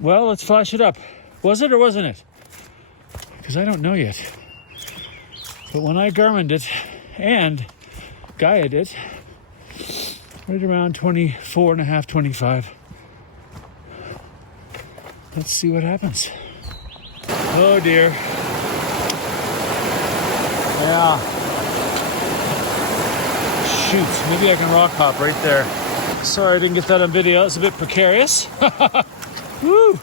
Well, let's flash it up. Was it or wasn't it? Because I don't know yet. But when I Garmined it and guided it, right around 24 and a half, 25. Let's see what happens. Oh dear. Yeah. Shoot, maybe I can rock hop right there. Sorry I didn't get that on video. It's a bit precarious. Woo!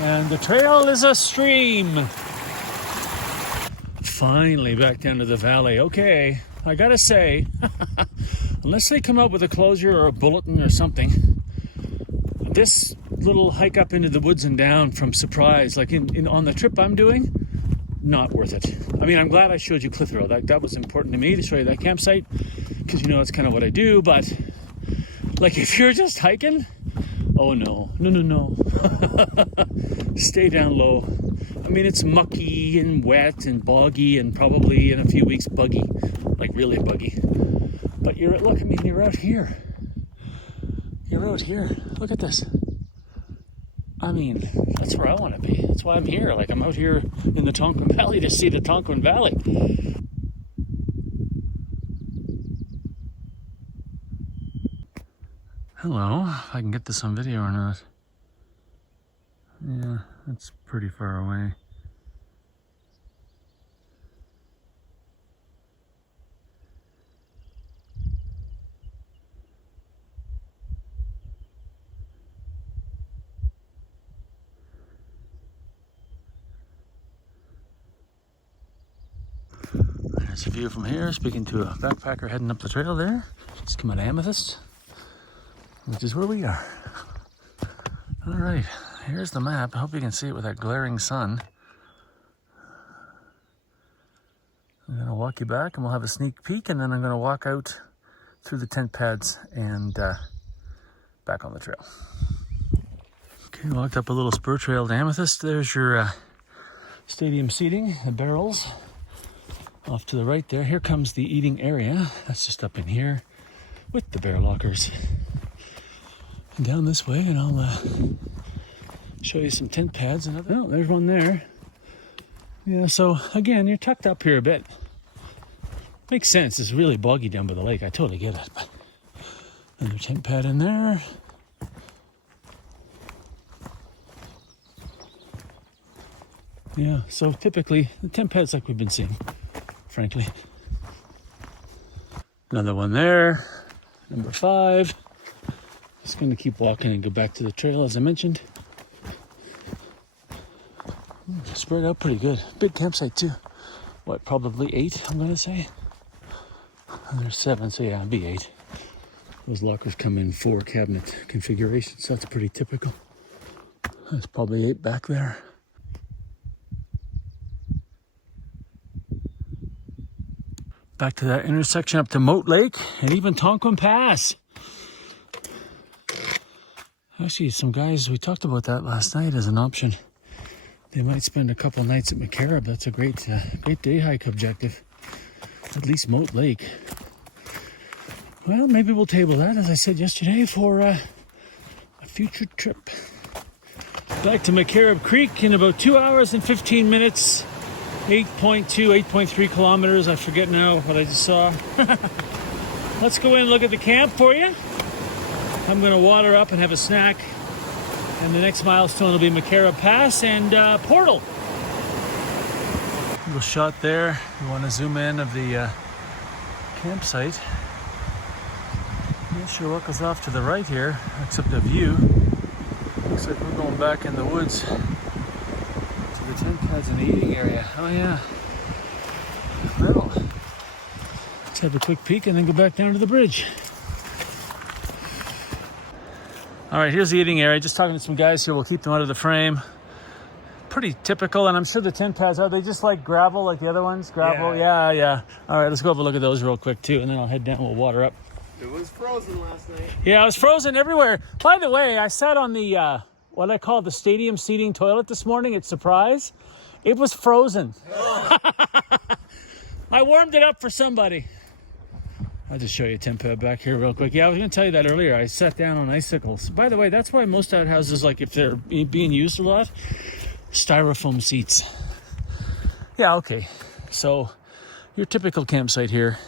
And the trail is a stream. Finally back down to the valley. Okay, I gotta say, unless they come up with a closure or a bulletin or something, this little hike up into the woods and down from Surprise, like on the trip I'm doing, not worth it. I mean, I'm glad I showed you Clitheroe. That was important to me to show you that campsite, because you know it's kind of what I do. But like, if you're just hiking, oh no. Stay down low. I mean, it's mucky and wet and boggy, and probably in a few weeks buggy, like really buggy. But you're out here. You're out here. Look at this. I mean, that's where I want to be. That's why I'm here. Like, I'm out here in the Tonquin Valley to see the Tonquin Valley. Hello, if I can get this on video or not. Yeah, that's pretty far away. There's a view from here, speaking to a backpacker heading up the trail there. Just come out of Amethyst, which is where we are. All right, here's the map. I hope you can see it with that glaring sun. I'm gonna walk you back and we'll have a sneak peek, and then I'm gonna walk out through the tent pads and back on the trail. Okay, walked up a little spur trail to Amethyst. There's your stadium seating, the barrels. Off to the right there, here comes the eating area. That's just up in here with the bear lockers. And down this way, and I'll show you some tent pads. Oh, there's one there. Yeah, so again, you're tucked up here a bit. Makes sense, it's really boggy down by the lake. I totally get it. But another tent pad in there. Yeah, so typically the tent pads like we've been seeing. Frankly. Another one there, number 5. Just going to keep walking and go back to the trail as I mentioned. Spread out pretty good. Big campsite too. what, probably 8, I'm going to say. And there's 7, so yeah, it'd be 8. Those lockers come in 4 cabinet configurations, so that's pretty typical. There's probably 8 back there. Back to that intersection up to Moat Lake and even Tonquin Pass. Actually, some guys, we talked about that last night as an option. They might spend a couple nights at Maccarib. That's a great day hike objective. At least Moat Lake. Well, maybe we'll table that, as I said yesterday, for a future trip. Back to Maccarib Creek in about 2 hours and 15 minutes. 8.2, 8.3 kilometers. I forget now what I just saw. Let's go in and look at the camp for you. I'm going to water up and have a snack. And the next milestone will be Maccarib Pass and Portal. Little shot there. You want to zoom in of the campsite. Not sure what goes off to the right here, except the view. Looks like we're going back in the woods to the tent pads and the eating area. Oh yeah. Well, let's have a quick peek and then go back down to the bridge. All right, here's the eating area. Just talking to some guys here. We'll keep them out of the frame. Pretty typical, and I'm sure the tent pads, are they just like gravel like the other ones? Gravel? Yeah. All right, let's go have a look at those real quick too, and then I'll head down. We'll water up. It was frozen last night. Yeah, it was frozen everywhere. By the way, I sat on the, what I call the stadium seating toilet this morning at Surprise. It was frozen. I warmed it up for somebody. I'll just show you a tent pad back here real quick. Yeah, I was going to tell you that earlier. I sat down on icicles. By the way, that's why most outhouses, like if they're being used a lot, styrofoam seats. Yeah, okay. So your typical campsite here,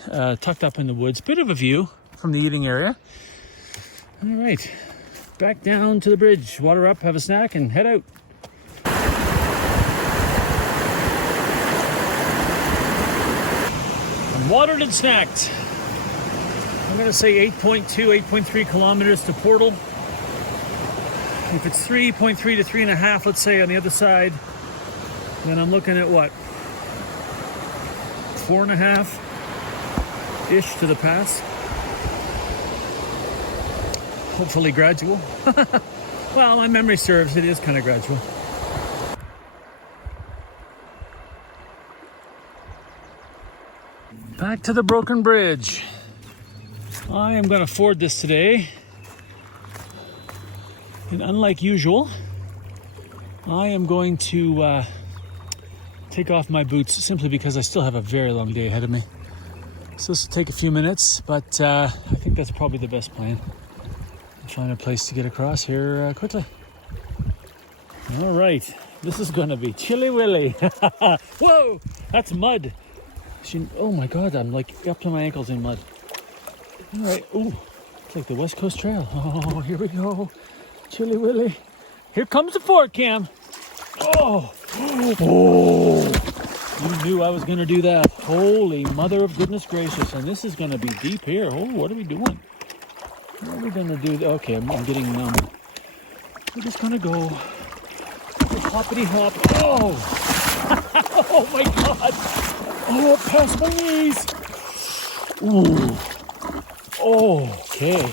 tucked up in the woods. Bit of a view from the eating area. All right, back down to the bridge. Water up, have a snack, and head out. I'm watered and snacked. I'm going to say 8.2, 8.3 kilometers to Portal. If it's 3.3 to 3.5, let's say on the other side, then I'm looking at what? 4.5-ish to the pass. Hopefully gradual. Well, my memory serves, it is kind of gradual. Back to the broken bridge. I am going to ford this today. And unlike usual, I am going to take off my boots simply because I still have a very long day ahead of me. So this will take a few minutes, but I think that's probably the best plan. Find a place to get across here quickly. All right, this is gonna be chilly willy. Whoa, that's mud. Oh my God, I'm like up to my ankles in mud. All right, ooh, it's like the West Coast Trail. Oh, here we go, chilly willy. Here comes the Fort Cam. Oh, you knew I was gonna do that. Holy mother of goodness gracious, and this is gonna be deep here. Oh, what are we doing? What are we gonna do? Okay, I'm getting numb. We're just gonna go hoppity hop. Oh! Oh my God! Oh, past my knees! Ooh. Oh, okay.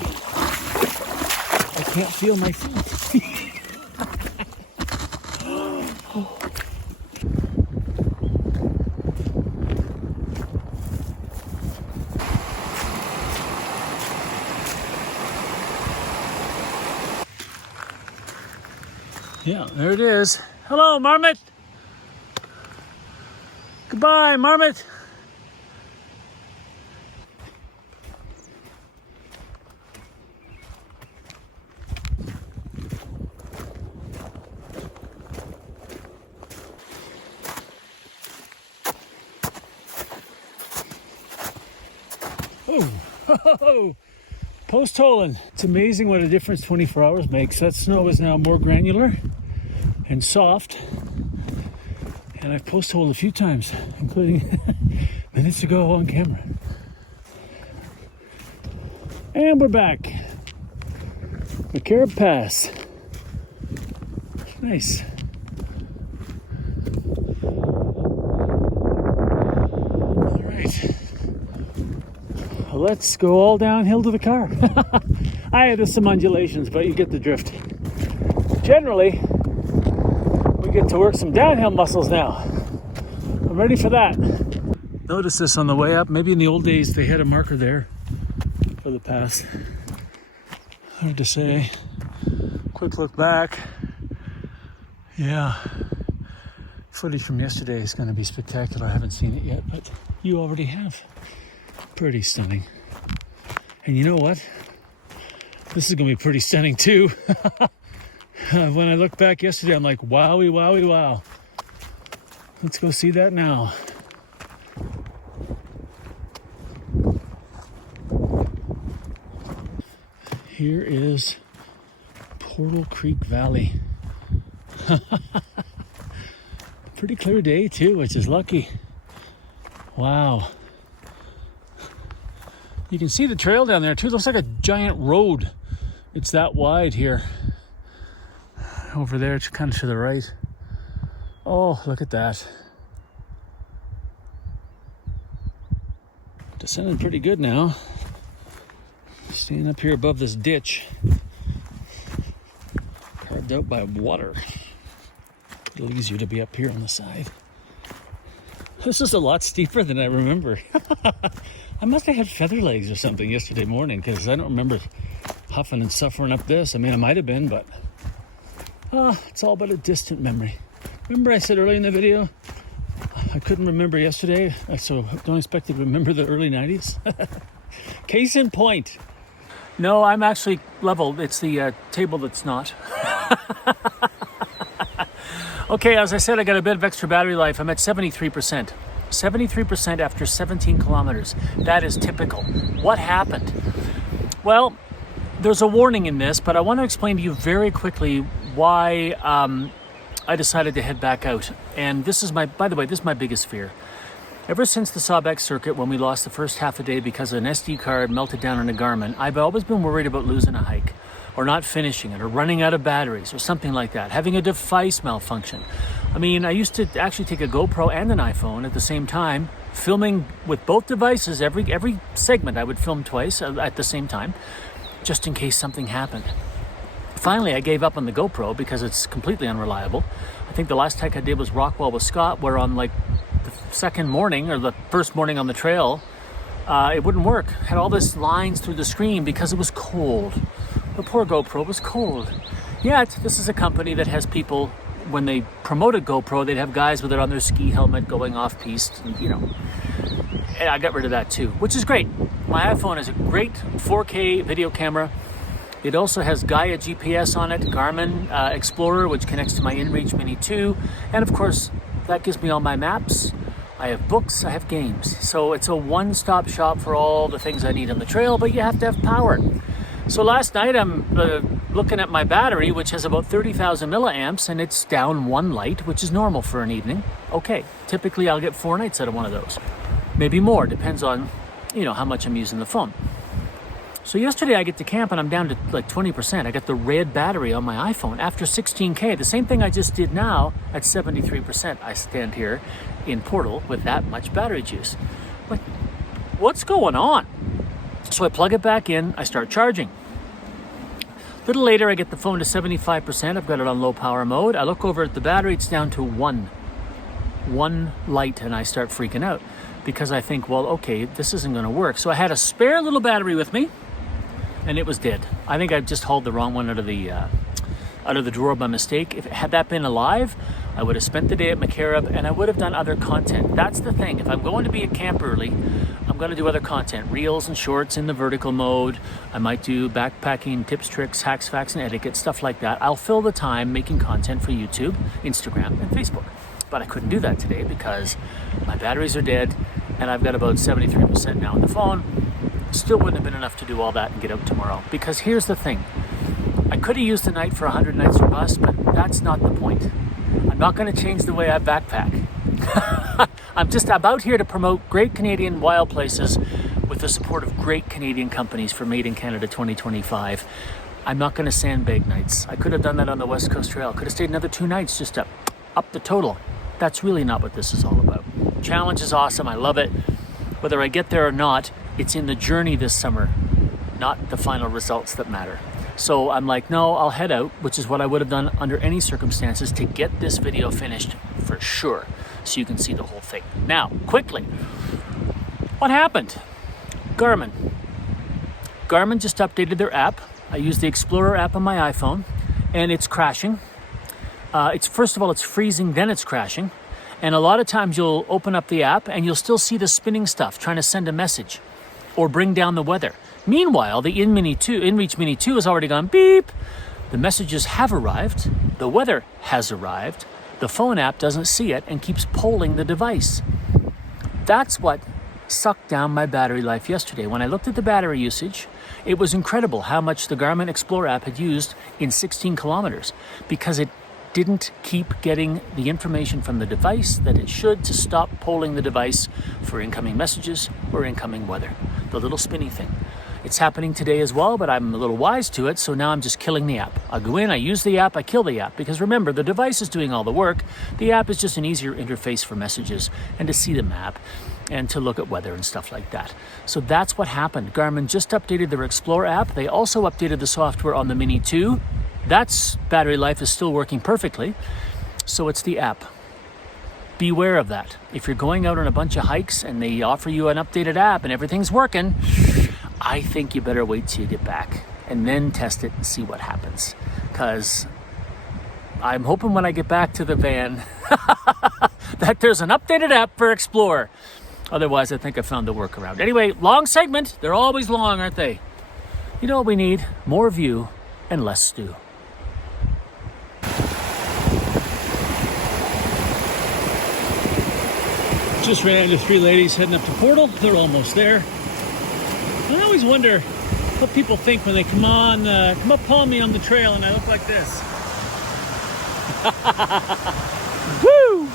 I can't feel my feet. Yeah, there it is. Hello, Marmot. Goodbye, Marmot. Oh, post-holing. It's amazing what a difference 24 hours makes. That snow is now more granular and soft, and I've post-holed a few times, including minutes ago on camera. And we're back. Maccarib Pass. let's go all downhill to the car. There's some undulations, but you get the drift. Generally, we get to work some downhill muscles now. I'm ready for that. Notice this on the way up. Maybe in the old days they had a marker there for the pass. Hard to say. Quick look back. Yeah. Footage from yesterday is going to be spectacular. I haven't seen it yet, but you already have. Pretty stunning. And you know what? This is going to be pretty stunning too. When I look back yesterday, I'm like, wowie, wowie, wow. Let's go see that now. Here is Portal Creek Valley. Pretty clear day too, which is lucky. Wow. You can see the trail down there too. It looks like a giant road. It's that wide here. Over there, it's kind of to the right. Oh, look at that. Descending pretty good now. Staying up here above this ditch. Carved out by water. A little easier to be up here on the side. This is a lot steeper than I remember. I must have had feather legs or something yesterday morning, because I don't remember huffing and suffering up this. I mean, I might have been, but it's all about a distant memory. Remember I said earlier in the video, I couldn't remember yesterday, so don't expect to remember the early 90s. Case in point. No, I'm actually level. It's the table that's not. Okay, as I said, I got a bit of extra battery life. I'm at 73%. 73% after 17 kilometers. That is typical. What happened? Well, there's a warning in this, but I want to explain to you very quickly why I decided to head back out. And this is by the way, this is my biggest fear. Ever since the Sawback circuit, when we lost the first half a day because an SD card melted down on a Garmin, I've always been worried about losing a hike, or not finishing it, or running out of batteries, or something like that, having a device malfunction. I mean, I used to actually take a GoPro and an iPhone at the same time, filming with both devices. Every segment I would film twice at the same time, just in case something happened. Finally, I gave up on the GoPro because it's completely unreliable. I think the last hike I did was Rockwall with Scott, where on like the second morning, or the first morning on the trail, it wouldn't work. Had all this lines through the screen because it was cold. The poor GoPro was cold. Yet, this is a company that has people, when they promoted GoPro, they'd have guys with it on their ski helmet going off-piste, and, you know. And I got rid of that too, which is great. My iPhone has a great 4K video camera. It also has Gaia GPS on it, Garmin Explorer, which connects to my InReach Mini 2. And of course, that gives me all my maps. I have books, I have games. So it's a one-stop shop for all the things I need on the trail, but you have to have power. So last night I'm looking at my battery, which has about 30,000 milliamps, and it's down one light, which is normal for an evening. Okay, typically I'll get 4 nights out of one of those. Maybe more, depends on, you know, how much I'm using the phone. So yesterday I get to camp and I'm down to like 20%. I got the red battery on my iPhone after 16K. The same thing I just did now at 73%. I stand here in Portal with that much battery juice. Like, what's going on? So I plug it back in, I start charging. A little later I get the phone to 75%. I've got it on low power mode. I look over at the battery, it's down to one light, and I start freaking out because I think, well, okay, this isn't gonna work. So I had a spare little battery with me, and it was dead. I think I just hauled the wrong one out of the drawer by mistake. Had that been alive, I would have spent the day at Maccarib and I would have done other content. That's the thing. If I'm going to be at camp early, I'm going to do other content, reels and shorts in the vertical mode. I might do backpacking tips, tricks, hacks, facts, and etiquette, stuff like that. I'll fill the time making content for YouTube, Instagram, and Facebook. But I couldn't do that today because my batteries are dead and I've got about 73% now on the phone. Still wouldn't have been enough to do all that and get out tomorrow. Because here's the thing. I could have used the night for 100 nights or bust, but that's not the point. I'm not going to change the way I backpack. I'm just about here to promote great Canadian wild places with the support of great Canadian companies for Made in Canada 2025. I'm not going to sandbag nights. I could have done that on the West Coast Trail. Could have stayed another 2 nights just to up the total. That's really not what this is all about. Challenge is awesome. I love it. Whether I get there or not, it's in the journey this summer, not the final results that matter. So I'm like, no, I'll head out, which is what I would have done under any circumstances to get this video finished for sure, so you can see the whole thing. Now, quickly, what happened? Garmin just updated their app. I use the Explorer app on my iPhone, and it's crashing. First of all, it's freezing, then it's crashing. And a lot of times you'll open up the app and you'll still see the spinning stuff trying to send a message or bring down the weather. Meanwhile, the InReach Mini 2 has already gone beep. The messages have arrived. The weather has arrived. The phone app doesn't see it and keeps polling the device. That's what sucked down my battery life yesterday. When I looked at the battery usage, it was incredible how much the Garmin Explorer app had used in 16 kilometers because it didn't keep getting the information from the device that it should to stop polling the device for incoming messages or incoming weather. The little spinny thing. It's happening today as well, but I'm a little wise to it, so now I'm just killing the app. I go in, I use the app, I kill the app, because remember, the device is doing all the work. The app is just an easier interface for messages and to see the map and to look at weather and stuff like that. So that's what happened. Garmin just updated their Explorer app. They also updated the software on the Mini 2. That's battery life is still working perfectly. So it's the app. Beware of that. If you're going out on a bunch of hikes and they offer you an updated app and everything's working, I think you better wait till you get back and then test it and see what happens. Because I'm hoping when I get back to the van that there's an updated app for Explorer. Otherwise, I think I found the workaround. Anyway, long segment. They're always long, aren't they? You know what we need? More view and less stew. Just ran into three ladies heading up to Portal. They're almost there. I always wonder what people think when they come up on me on the trail and I look like this. Woo!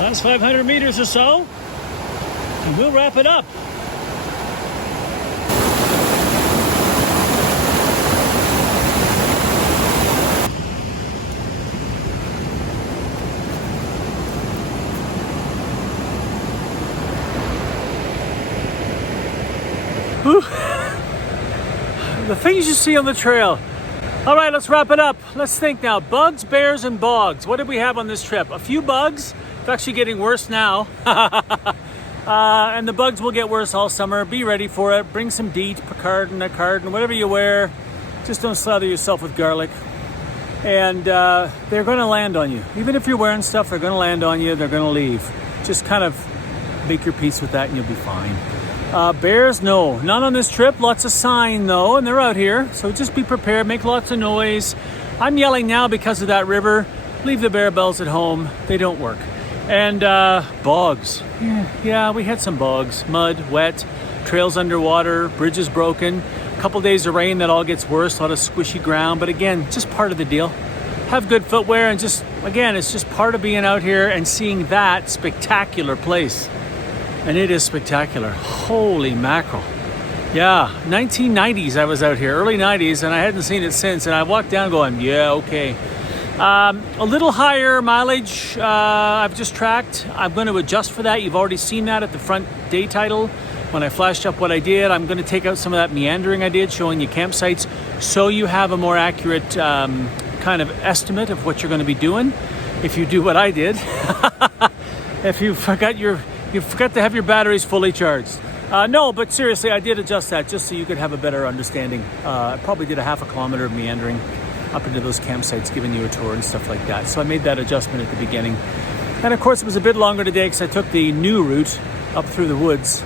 Last 500 meters or so, and we'll wrap it up. Whew. The things you see on the trail. All right, let's wrap it up. Let's think now. Bugs, bears, and bogs. What did we have on this trip? A few bugs. It's actually getting worse now. And the bugs will get worse all summer. Be ready for it. Bring some DEET, Picard, and Nicard, whatever you wear. Just don't slather yourself with garlic. And they're going to land on you. Even if you're wearing stuff, they're going to land on you. They're going to leave. Just kind of make your peace with that and you'll be fine. Bears, no. None on this trip. Lots of sign, though, and they're out here. So just be prepared. Make lots of noise. I'm yelling now because of that river. Leave the bear bells at home. They don't work. And bogs. Yeah, we had some bogs. Mud, wet, trails underwater, bridges broken. A couple days of rain, that all gets worse. A lot of squishy ground. But again, just part of the deal. Have good footwear and just, again, it's just part of being out here and seeing that spectacular place. And it is spectacular. Holy mackerel. Yeah, 1990s I was out here, early 90s, and I hadn't seen it since. And I walked down going, yeah, okay. A little higher mileage I've just tracked. I'm going to adjust for that. You've already seen that at the front day title. When I flashed up what I did, I'm going to take out some of that meandering I did, showing you campsites, so you have a more accurate kind of estimate of what you're going to be doing. If you do what I did, if you forgot to have your batteries fully charged. No, but seriously, I did adjust that just so you could have a better understanding. I probably did a half a kilometer of meandering up into those campsites, giving you a tour and stuff like that. So I made that adjustment at the beginning. And of course, it was a bit longer today because I took the new route up through the woods.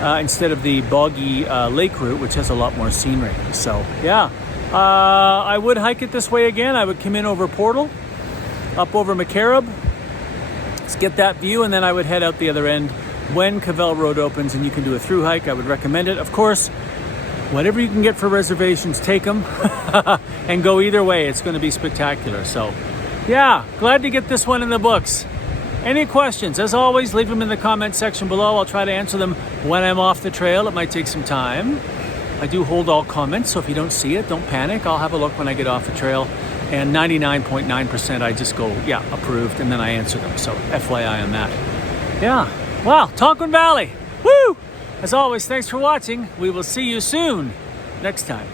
instead of the boggy lake route, which has a lot more scenery. So yeah, I would hike it this way again. I would come in over Portal, up over Maccarib, let's get that view, and then I would head out the other end when Cavell Road opens and you can do a through hike. I would recommend it. Of course, whatever you can get for reservations, take them and go either way. It's going to be spectacular. So yeah, glad to get this one in the books. Any questions, as always, leave them in the comment section below. I'll try to answer them when I'm off the trail. It might take some time. I do hold all comments, so if you don't see it, don't panic. I'll have a look when I get off the trail. And 99.9% I just go, yeah, approved, and then I answer them. So FYI on that. Yeah. Wow, Tonquin Valley. Woo! As always, thanks for watching. We will see you soon next time.